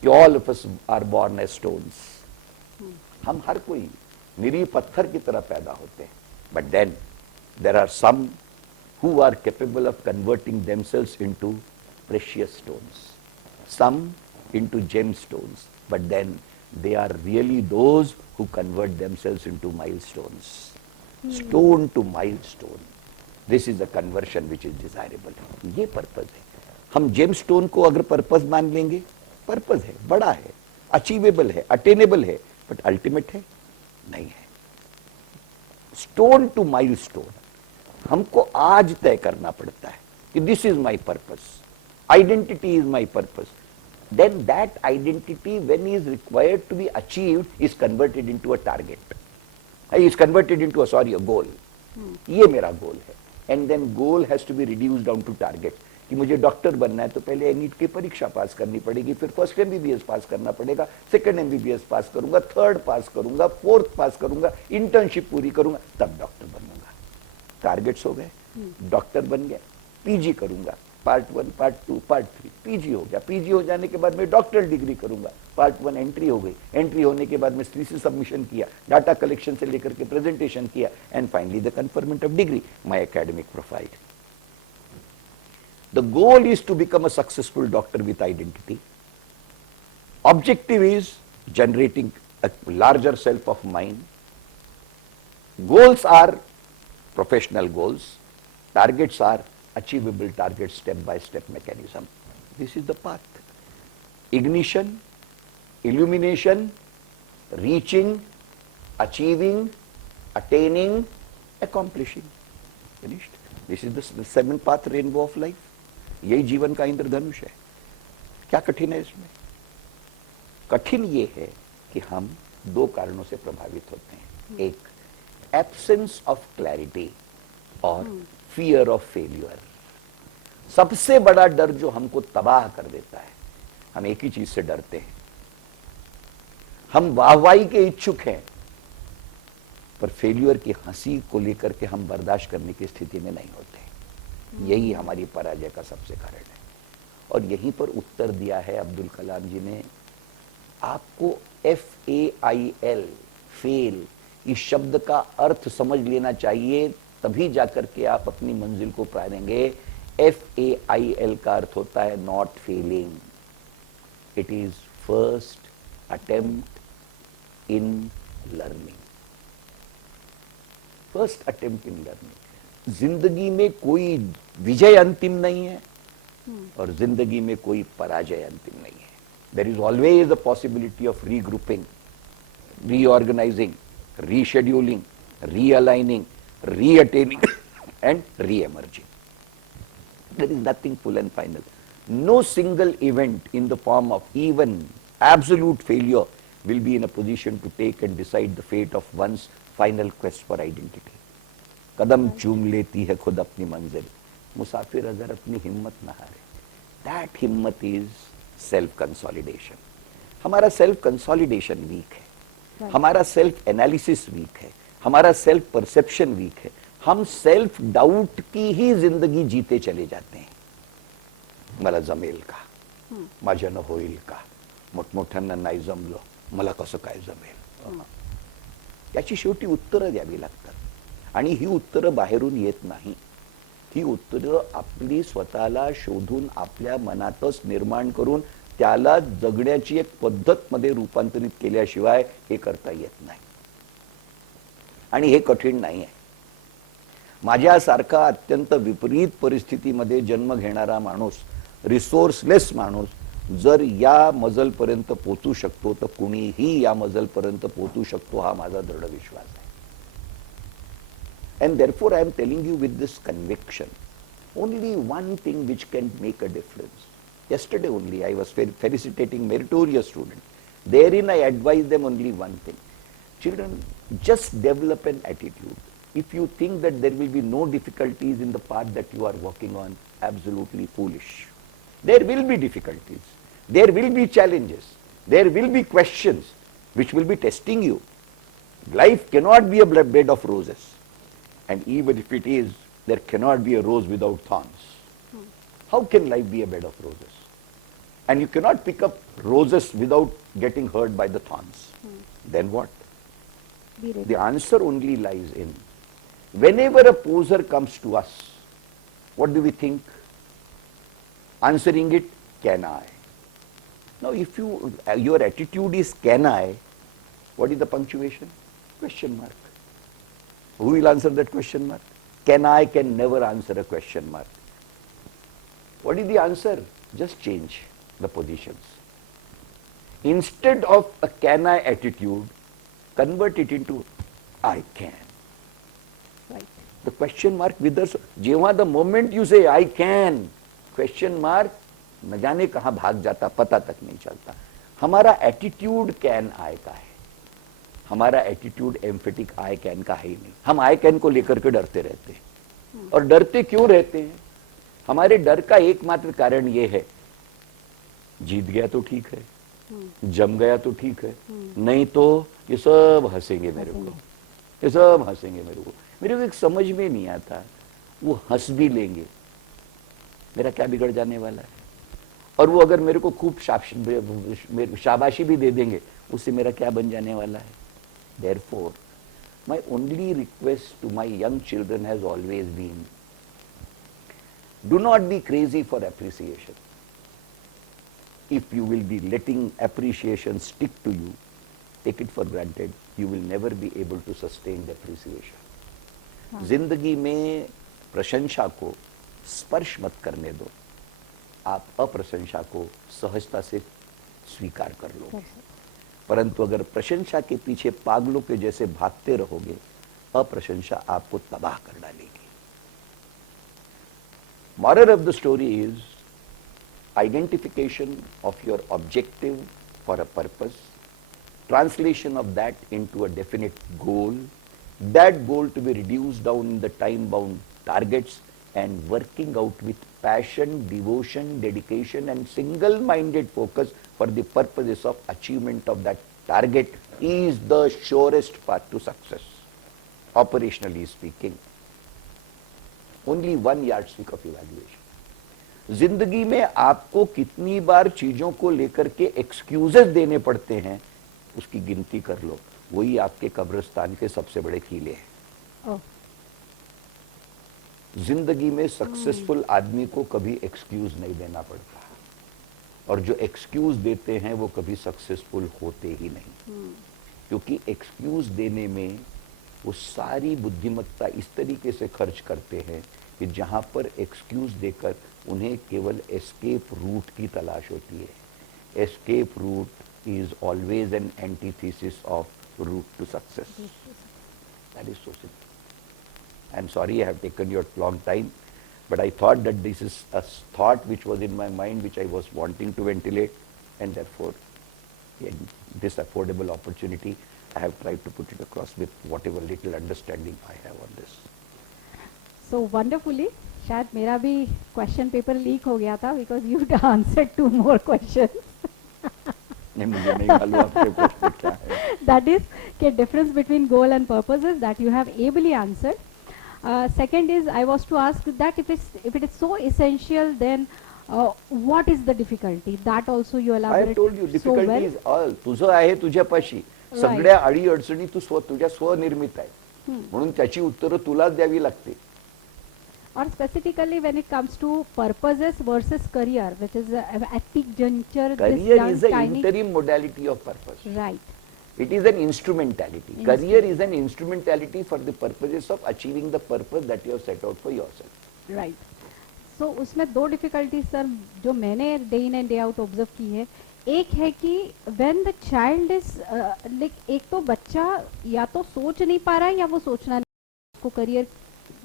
कि all of us are born as stones। हम हर कोई निरीह पत्थर की तरह पैदा होते हैं, but then there are some who are capable of converting themselves into precious stones, some into gemstones, but then they are really those who convert themselves into milestones, stone to milestone. This is the conversion which is desirable. ये purpose है। हम gemstone को अगर purpose मान लेंगे, purpose है, बड़ा है, अचीवेबल है, अटेनेबल है, बट अल्टीमेट है नहीं है। स्टोन टू माइलस्टोन हमको आज तय करना पड़ता है कि this is my purpose, identity is my purpose. Then that identity, when is required to be achieved, is converted into a target. Is converted into a goal. ये मेरा गोल है। And then goal has to be reduced down to target. कि मुझे doctor बनना है तो पहले NEET की परीक्षा पास करनी पड़ेगी, फिर फर्स्ट एमबीबीएस पास करना पड़ेगा, सेकंड एमबीबीएस पास करूंगा, थर्ड पास करूंगा, फोर्थ पास करूंगा, इंटर्नशिप पूरी करूंगा, तब डॉक्टर बनूंगा। टारगेट्स हो गए, डॉक्टर बन गया, पीजी करूंगा, पार्ट 1, पार्ट 2, पार्ट 3, पीजी हो गया, पीजी हो जाने के बाद में डॉक्टरल डिग्री करूंगा, पार्ट 1 एंट्री हो गई, एंट्री होने के बाद में थीसिस सबमिशन किया, डाटा कलेक्शन से लेकर के प्रेजेंटेशन किया, and finally the conferment of degree, my academic profile. The goal is to become a successful doctor with identity. Objective is generating a larger self of mind. Goals are professional goals, targets are achievable target, step by step mechanism. This is the path. Ignition, illumination, reaching, achieving, attaining, accomplishing. Finished. This is the 7-path rainbow of life. यही जीवन का इंद्रधनुष है। क्या कठिन है इसमें? कठिन ये है कि हम दो कारणों से प्रभावित होते हैं। एक एब्सेंस ऑफ क्लैरिटी और फियर ऑफ फेल्यूर। सबसे बड़ा डर जो हमको तबाह कर देता है, हम एक ही चीज से डरते हैं, हम वाहवाही के इच्छुक हैं पर फेल्यूर की हंसी को लेकर के हम बर्दाश्त करने की स्थिति में नहीं होते। यही हमारी पराजय का सबसे कारण है। और यहीं पर उत्तर दिया है अब्दुल कलाम जी ने। आपको FAIL, फेल, इस शब्द का अर्थ समझ लेना चाहिए, तभी जाकर के आप अपनी मंजिल को पाएंगे। FAIL का अर्थ होता है not failing, it is first attempt in learning. First attempt in learning. जिंदगी में कोई विजय अंतिम नहीं है और जिंदगी में कोई पराजय अंतिम नहीं है। There is always the possibility of regrouping reorganizing, rescheduling, realigning, reattaining, and re-emerging. There is nothing full and final. No single event in the form of even absolute failure will be in a position to take and decide the fate of one's final quest for identity. कदम चूम लेती है खुद अपनी मंजिल, मुसाफिर अगर अपनी हिम्मत न हारे. That हिम्मत is self consolidation. हमारा सेल्फ कंसोलिडेशन वीक है, हमारा सेल्फ एनालिसिस वीक है, हमारा सेल्फ परसेप्शन वीक है. हम सेल्फ डाउट की ही जिंदगी जीते चले जाते हैं. मला जमेल का, माझ्या न होईल का, मोठमोठ्यांना नाही जमलं, मला कसं काय जमेल. याची शेवटी उत्तरं द्यावी लागतात आणि ही उत्तरं बाहेरून येत नाही. ही उत्तरं आपली स्वतःला शोधून आपल्या मनातच निर्माण करून त्याला जगण्याची एक पद्धत मध्ये रूपांतरित केल्याशिवाय हे करता येत नाही. आणि हे कठीण नाही आहे. माझ्यासारखा अत्यंत विपरीत परिस्थितीमध्ये जन्म घेणारा माणूस, रिसोर्सलेस माणूस जर या मजलपर्यंत पोहोचू शकतो तर कुणीही या मजलपर्यंत पोहोचू शकतो, हा माझा दृढ विश्वास आहे. And therefore I am telling you with this conviction, only one thing which can make a difference. Yesterday only I was felicitating meritorious students. Therein I advise them only one thing. Children, just develop an attitude. If you think that there will be no difficulties in the path that you are working on, absolutely foolish. There will be difficulties. There will be challenges. There will be questions which will be testing you. Life cannot be a bed of roses. And even if it is, there cannot be a rose without thorns. How can life be a bed of roses? And you cannot pick up roses without getting hurt by the thorns. Then what? The answer only lies in, whenever a poser comes to us, what do we think? Answering it, can I? Now if your attitude is can I, what is the punctuation? Question mark. Who will answer that question mark? Can I can never answer a question mark. What is the answer? Just change the positions. Instead of a can I attitude, convert it into I can. Right. The question mark withers. जेव्हा the moment you say I can, question mark न जाने कहाँ भाग जाता, पता तक नहीं चलता. हमारा एटीट्यूड कैन आई का है, हमारा एटीट्यूड एम्फेटिक आई कैन का है ही नहीं. हम आई कैन को लेकर के डरते रहते हैं. और डरते क्यों रहते हैं? हमारे डर का एकमात्र कारण ये है, जीत गया तो ठीक है, जम गया तो ठीक है, नहीं तो ये सब हंसेंगे मेरे को, ये सब हंसेंगे मेरे को. मेरे को एक समझ में नहीं आता, वो हंस भी लेंगे, मेरा क्या बिगड़ जाने वाला है? और वो अगर मेरे को खूब शाबाशी भी दे देंगे, उससे मेरा क्या बन जाने वाला है? Therefore, my only request to my young children has always been, do not be crazy for appreciation. If you will be letting appreciation stick to you, take it for granted, you will never be able to sustain the appreciation. जिंदगी में प्रशंसा को स्पर्श मत करने दो, आप अप्रशंसा को सहजता से स्वीकार कर लो. परंतु अगर प्रशंसा के पीछे पागलों के जैसे भागते रहोगे, अप्रशंसा आपको तबाह कर डालेगी. Moral of the story is identification of your objective for a purpose, translation of that into a definite goal, that goal to be reduced down in the time-bound targets, and working out with passion, devotion, dedication and single-minded focus for the purposes of achievement of that target is the surest path to success. Operationally speaking, only one yardstick of evaluation. जिंदगी में आपको कितनी बार चीजों को लेकर के excuses देने पड़ते हैं, उसकी गिनती कर लो. वही आपके कब्रिस्तान के सबसे बड़े कीले हैं. जिंदगी में सक्सेसफुल आदमी को कभी एक्सक्यूज नहीं देना पड़ता, और जो एक्सक्यूज देते हैं वो कभी सक्सेसफुल होते ही नहीं. क्योंकि एक्सक्यूज देने में वो सारी बुद्धिमत्ता इस तरीके से खर्च करते हैं कि जहां पर एक्सक्यूज देकर उन्हें केवल एस्केप रूट की तलाश होती है. Escape route is always an antithesis of route to success. That is so simple. I'm sorry I have taken your long time, but I thought that this is a thought which was in my mind, which I was wanting to ventilate, and therefore, in this affordable opportunity, I have tried to put it across with whatever little understanding I have on this. So wonderfully, शायद मेरा भी question paper leak हो गया था because you answered 2 more questions. नहीं, मुझे नहीं मालूम आपके प्रश्न क्या है. That is the difference between goal and purposes that you have ably answered. Second is I was to ask that if it is so essential, then what is the difficulty? That also you I have elaborate told you, so difficulty well. is all. तुझं आहे तुझ्यापाशी. सगळ्या अडी अडचणी तू तुझ्या स्वनिर्मित आहे. म्हणून त्याची उत्तरं तुलाच द्यावी लागते. Or specifically when it comes to purposes versus career, which is at peak juncture. this Career young is an tiny- interim modality of purpose. Right. It is an instrumentality. Career is an instrumentality for the purposes of achieving the purpose that you have set out for yourself. Right so उसमें 2 difficulty sir जो मैंने day in and day out observe की है. एक है कि when the child is like एक तो बच्चा या तो सोच नहीं पा रहा है या वो सोचना नहीं उसको करियर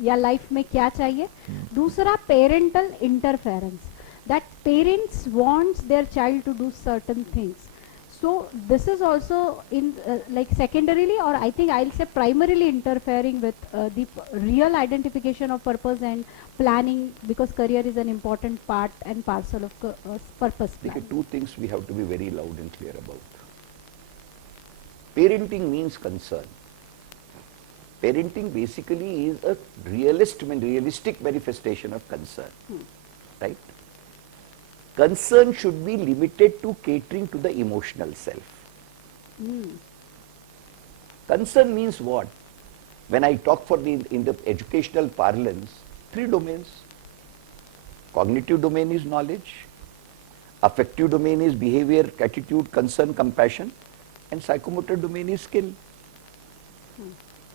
या लाइफ में क्या चाहिए. दूसरा parental interference that parents wants their child to do certain things. So this is also in like secondarily, or I think I'll say primarily interfering with the real identification of purpose and planning, because career is an important part and parcel of purpose There are planning. 2 things we have to be very loud and clear about. Parenting means concern. Parenting basically is a realistic manifestation of concern, right? Concern should be limited to catering to the emotional self. Concern means what? When I talk in the educational parlance, 3 domains. Cognitive domain is knowledge, affective domain is behavior, attitude, concern, compassion, and psychomotor domain is skill.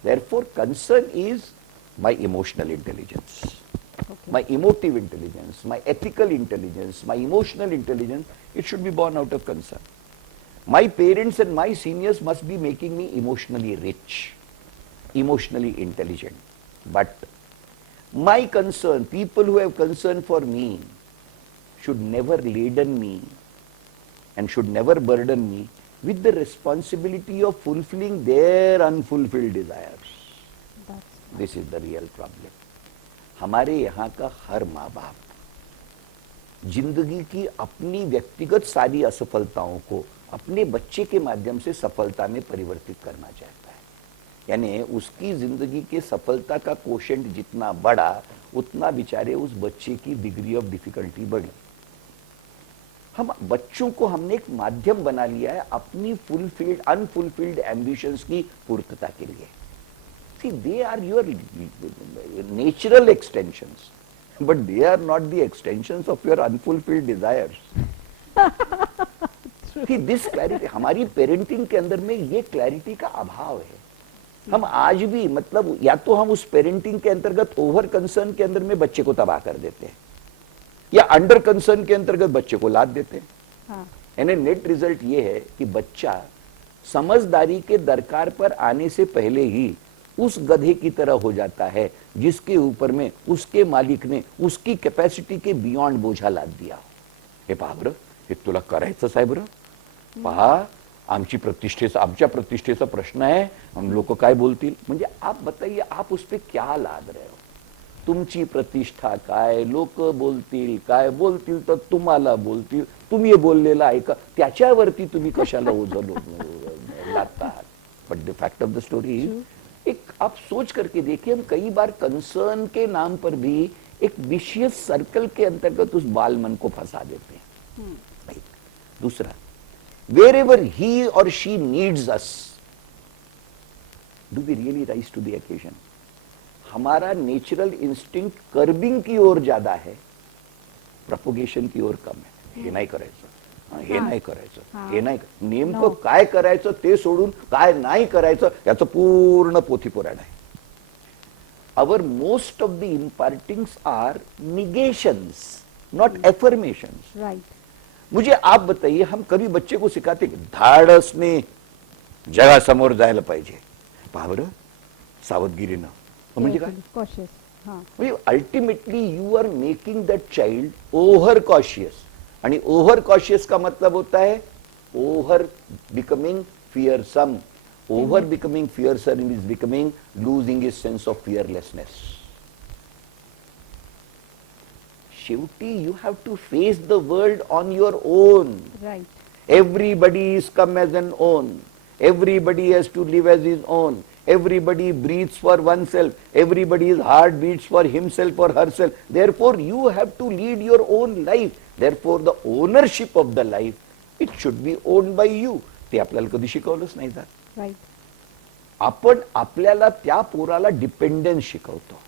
Therefore, concern is my emotional intelligence. Okay. My emotive intelligence, my ethical intelligence, my emotional intelligence, it should be born out of concern. My parents and my seniors must be making me emotionally rich, emotionally intelligent. But my concern, people who have concern for me, should never laden me and should never burden me with the responsibility of fulfilling their unfulfilled desires. That's This is the real problem. हमारे यहाँ का हर माँ बाप जिंदगी की अपनी व्यक्तिगत सारी असफलताओं को अपने बच्चे के माध्यम से सफलता में परिवर्तित करना चाहता है. यानी उसकी जिंदगी के सफलता का कोशेंट जितना बढ़ा उतना बेचारे उस बच्चे की डिग्री ऑफ डिफिकल्टी बढ़ी. हम बच्चों को हमने एक माध्यम बना लिया है अपनी फुलफिल्ड अनफुलफिल्ड एम्बिशंस की पूर्तता के लिए. See, they are your natural extensions, but they are not the extensions of your unfulfilled desires. See, this clarity, हमारी पेरेंटिंग के अंदर में ये क्लैरिटी का अभाव है. हम आज भी मतलब या तो हम उस पेरेंटिंग के अंतर्गत ओवर कंसर्न के अंदर में बच्चे को तबाह कर देते हैं या अंडर कंसर्न के अंतर्गत बच्चे को लाद देते हैं. हाँ. यानी नेट रिजल्ट ये है कि बच्चा समझदारी के दरकार पर आने से पहले ही उस गधे की तरह हो जाता है जिसके ऊपर में उसके मालिक ने उसकी कैपेसिटी के बियॉन्ड बोझा लाद दिया. हे पाबर हे तुला करायचं साहेब र पहा आमच्या प्रतिष्ठेचा प्रश्न आहे, हम लोग काय बोलतील. म्हणजे आप बताइए आप उस पे क्या लाद रहे हो. तुमची प्रतिष्ठा काय, लोक बोलतील काय, बोलतील तर तुम्हाला बोलतील, तुम्ही बोललेलं ऐका, त्याच्यावरती तुम्ही कशाला ओझं लादतात. But the fact of the story एक आप सोच करके देखिए, हम कई बार कंसर्न के नाम पर भी एक विशियस सर्कल के अंतर्गत उस बाल मन को फंसा देते हैं. दूसरा, wherever he or she needs us, do we really rise to the occasion? हमारा नेचुरल इंस्टिंक्ट कर्बिंग की ओर ज्यादा है, प्रोपोगेशन की ओर कम है. हे नाही करायचं, हे नाही करायचं, हे नाही, नेमकं काय करायचं ते सोडून काय नाही करायचं याचं पूर्ण पोथीपुराण आहे. Our most of the impartings are negations, not affirmations. Right. मुझे आप बताइए, हम कभी बच्चे को सिखाते कि धाड़स ने जगासमोर जायला पाहिजे. पहा बरं, सावधगिरीनं. म्हणजे काय? कॉशियस. हाँ. म्हणजे ultimately you are making that child over cautious. आणि ओवर कॉशियस का मतलब होता है over becoming fearsome. Over becoming fearsome is becoming losing his sense of fearlessness. शेवटी you have to face the world on your own. Right. Everybody is come as an own. Everybody has to live as his own. Everybody breathes for oneself. Everybody's heart beats for himself or herself. Therefore, you have to lead your own life. Therefore, the ownership of the life, it should be owned by you. ते आपल्याला कधी शिकवलंच नाही जात. Right. आपण आपल्याला त्या पोराला dependence शिकवतो.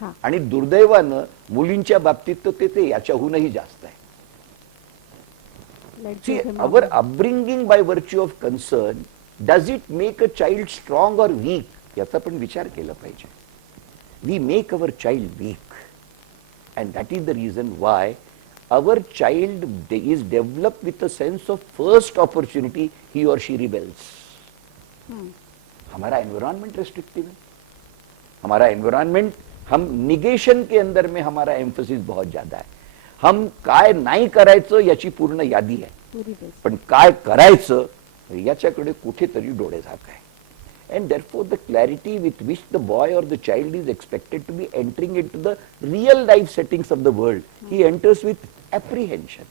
हाँ. आणि दुर्दैवानं मुलींच्या बाबतीत तर ते याच्याहूनही जास्त आहे. See, our upbringing by virtue of concern, does it make a child strong or weak? याचा पण विचार केला पाहिजे. We make our child weak, and that is the reason why our child is developed with a sense of first opportunity, he or she rebels. हमारा environment restrictive है. हमारा environment, हम negation के अंदर में हमारा एम्फोसिस बहुत ज्यादा है. हम काय नाही करायचं याची पूर्ण यादी आहे, पण काय करायचं याच्याकडे कुठेतरी डोळे झाक आहे. And therefore the clarity with which the boy or the child is expected to be entering into the real life settings of the world, he enters with apprehension.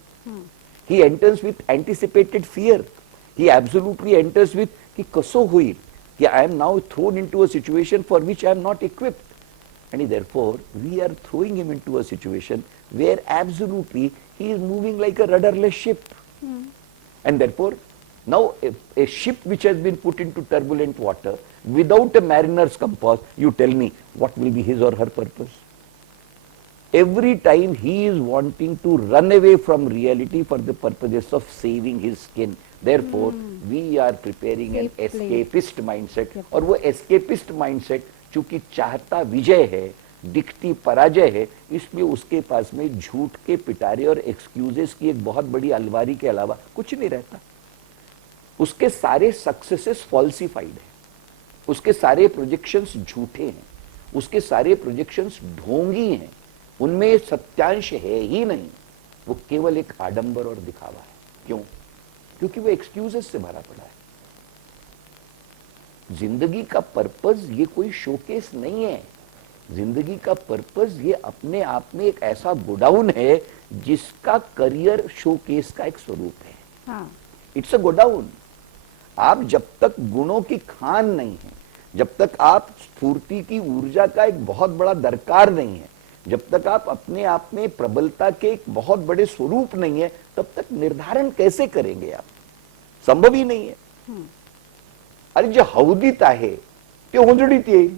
He enters with anticipated fear. He absolutely enters with ki कसं होईल, ki I am now thrown into a situation for which I am not equipped. And therefore we are throwing him into a situation where absolutely he is moving like a rudderless ship. And therefore now a ship which has been put into turbulent water without a mariner's compass, you tell me what will be his or her purpose? Every time he is wanting to run away from reality for the purposes of saving his skin. Therefore we are preparing an escapist mindset. और वो escapist mindset चूंकि चाहता विजय है, दिखती पराजय है, इसलिए उसके पास में झूठ के पिटारे और एक्सक्यूजेस की एक बहुत बड़ी अलमारी के अलावा कुछ नहीं रहता. उसके सारे सक्सेसेस फॉल्सिफाइड है. उसके सारे प्रोजेक्शंस झूठे हैं. उसके सारे प्रोजेक्शंस ढोंगी हैं. उनमें सत्यांश है ही नहीं. वो केवल एक आडंबर और दिखावा है. क्यों? क्योंकि वो एक्सक्यूजेस से भरा पड़ा है. जिंदगी का पर्पस ये कोई शोकेस नहीं है. जिंदगी का पर्पस ये अपने आप में एक ऐसा गोडाउन है जिसका करियर शोकेस का एक स्वरूप है. हाँ. It's a godown. आप जब तक गुणों की खान नहीं है, जब तक आप स्फूर्ति की ऊर्जा का एक बहुत बड़ा दरकार नहीं है, जब तक आप अपने आप में प्रबलता के एक बहुत बड़े स्वरूप नहीं है, तब तक निर्धारण कैसे करेंगे आप? संभव ही नहीं है. अरे जे हौदीत आहे ते उंजडीत येईल.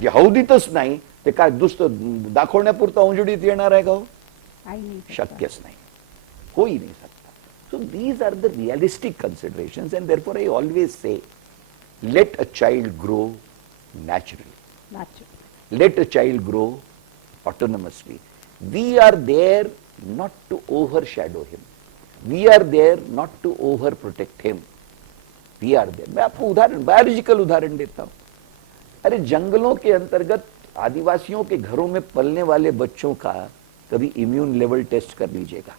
जे हौदीतच नाही ते काय दुसरं दाखवण्यापुरतं उंजडीत येणार आहे का हो? शक्यच नाही, होई नाही सकता. So these are the realistic considerations, and therefore I always say, let a child grow naturally. Let a child grow autonomously. We are there not to overshadow him. We are there not to overprotect him. We are there. मैं आपको उदाहरण, biological उदाहरण देता हूं. अरे जंगलों के अंतर्गत आदिवासियों के घरों में पलने वाले बच्चों का कभी इम्यून लेवल टेस्ट कर लीजिएगा.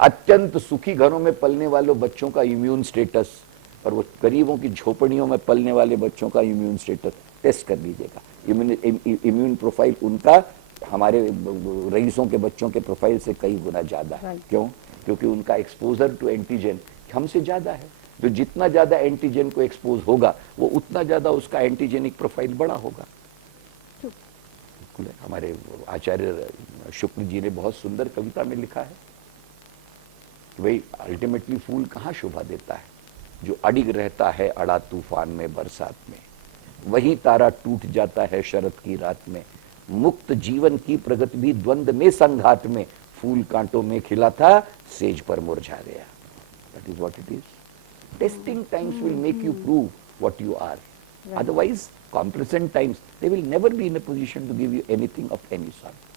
अत्यंत सुखी घरों में पलने वाले बच्चों का इम्यून स्टेटस और वो गरीबों की झोपड़ियों में पलने वाले बच्चों का इम्यून स्टेटस टेस्ट कर लीजिएगा. इम्यून प्रोफाइल उनका हमारे रईसों के बच्चों के प्रोफाइल से कई गुना ज्यादा है. क्यों? क्योंकि उनका एक्सपोजर टू एंटीजन हमसे ज्यादा है. जो जितना ज्यादा एंटीजन को एक्सपोज होगा वो उतना ज्यादा उसका एंटीजेनिक प्रोफाइल बड़ा होगा. हमारे आचार्य शुक्ल जी ने बहुत सुंदर कविता में लिखा है कि भाई अल्टीमेटली फूल कहाँ शोभा देता है? जो अडिग रहता है अड़ा तूफान में बरसात में, वही तारा टूट जाता है शरद की रात में. मुक्त जीवन की प्रगति भी द्वंद्व में संघात में, फूल कांटों में खिला था सेज पर मुरझा गया. That is what it is. Testing times will make you prove what you are. Right. Otherwise, complacent times, they will never be in a position to give you anything of any sort.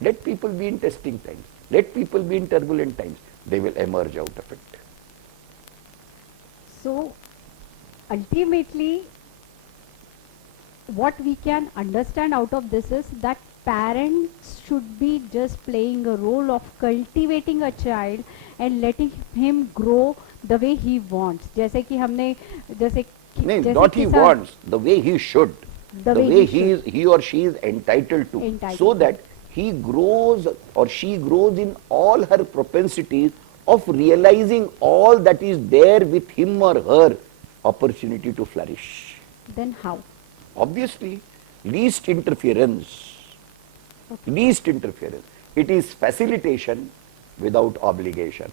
Let people be in testing times. Let people be in turbulent times. They will emerge out of it. So, ultimately what we can understand out of this is that parents should be just playing a role of cultivating a child and letting him grow the way he wants. जैसे कि हमने जैसे नहीं, जैसे not he किसान- wants, the way he should, The the way way he he or she is entitled to, Entitled so to. that he grows or she grows in all her propensities of realizing all that is there with him or her opportunity to flourish. Then how? Obviously, least interference. Least interference. It is facilitation without obligation.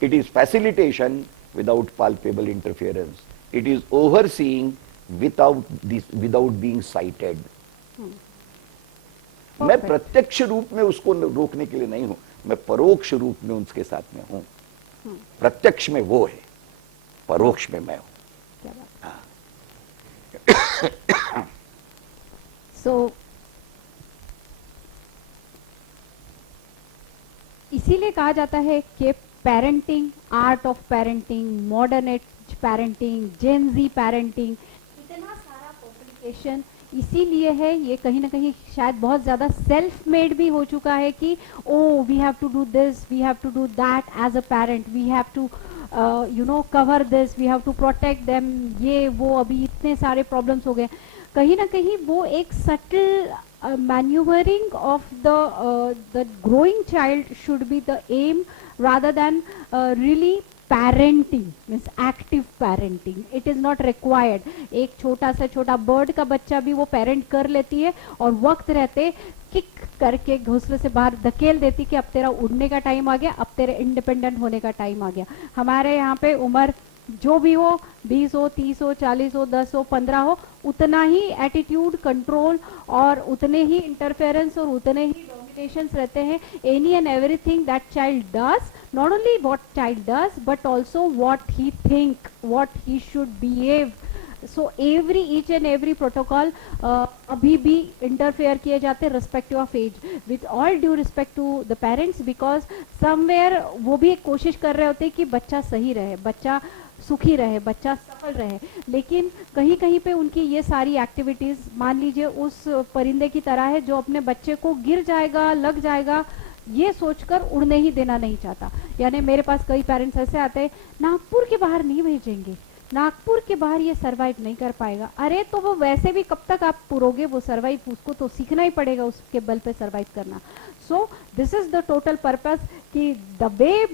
It is facilitation without palpable interference. It is overseeing without being cited. मैं Perfect. प्रत्यक्ष रूप में उसको रोकने के लिए नहीं हूं, मैं परोक्ष रूप में उसके साथ में हूं. प्रत्यक्ष में वो है, परोक्ष में मैं हूं. क्या बात. So इसीलिए कहा जाता है कि parenting, art of parenting, modern age parenting, gen Z parenting, इतना सारा कॉम्प्लिकेशन इसीलिए है. ये कहीं ना कहीं शायद बहुत ज़्यादा सेल्फ मेड भी हो चुका है कि oh we have to do this, we have to do that as a parent, we have to cover this, we have to protect them. ये वो अभी इतने सारे प्रॉब्लम्स हो गए. कहीं ना कहीं वो एक subtle maneuvering of the growing child should be the aim rather than really parenting, means active parenting. It is not required. एक छोटा से छोटा बर्ड का बच्चा भी वो पेरेंट कर लेती है और वक्त रहते किक करके घोंसले से बाहर धकेल देती कि अब तेरा उड़ने का टाइम आ गया, अब तेरे इंडिपेंडेंट होने का टाइम आ गया. हमारे यहाँ पे उम्र जो भी हो, 20 हो, 30 हो, 40 हो, 10 हो, 15 हो, उतना ही एटीट्यूड, कंट्रोल और उतने ही इंटरफेरेंस और उतने ही डोमिनेशंस रहते हैं. Any and everything that child does, not only what child does but also what he think, what he should behave. So every each and every protocol अभी भी इंटरफेयर किए जाते हैं respective of age, with all due respect to the parents, because somewhere वो भी एक कोशिश कर रहे होते हैं कि बच्चा सही रहे, बच्चा सुखी रहे, बच्चा सफल रहे. लेकिन कहीं कहीं पे उनकी ये सारी एक्टिविटीज, मान लीजिए उस परिंदे की तरह है जो अपने बच्चे को गिर जाएगा, लग जाएगा, ये सोचकर उड़ने ही देना नहीं चाहता. यानी मेरे पास कई पेरेंट्स ऐसे आते हैं, नागपुर के बाहर नहीं भेजेंगे, नागपुर के बाहर ये सरवाइव नहीं कर पाएगा. अरे तो वो वैसे भी कब तक आप पुरोगे वो सरवाइव, उसको तो सीखना ही पड़ेगा उसके बल पे सरवाइव करना. So this is the total purpose कि the way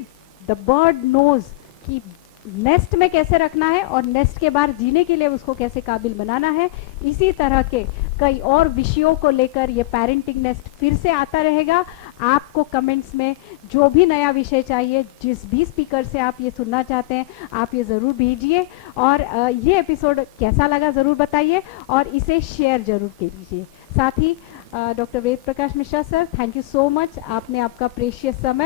the bird knows कि नेस्ट में कैसे रखना है और नेस्ट के बाहर जीने के लिए उसको कैसे काबिल बनाना है. इसी तरह के कई और विषयों को लेकर ये पेरेंटिंग नेस्ट फिर से आता रहेगा. आपको कमेंट्स में जो भी नया विषय चाहिए, जिस भी स्पीकर से आप ये सुनना चाहते हैं, आप ये ज़रूर भेजिए. और ये एपिसोड कैसा लगा ज़रूर बताइए और इसे शेयर ज़रूर कीजिए. साथ ही doctor Ved Prakash Mishra sir, thank you so much. आपने आपका प्रेशियस समय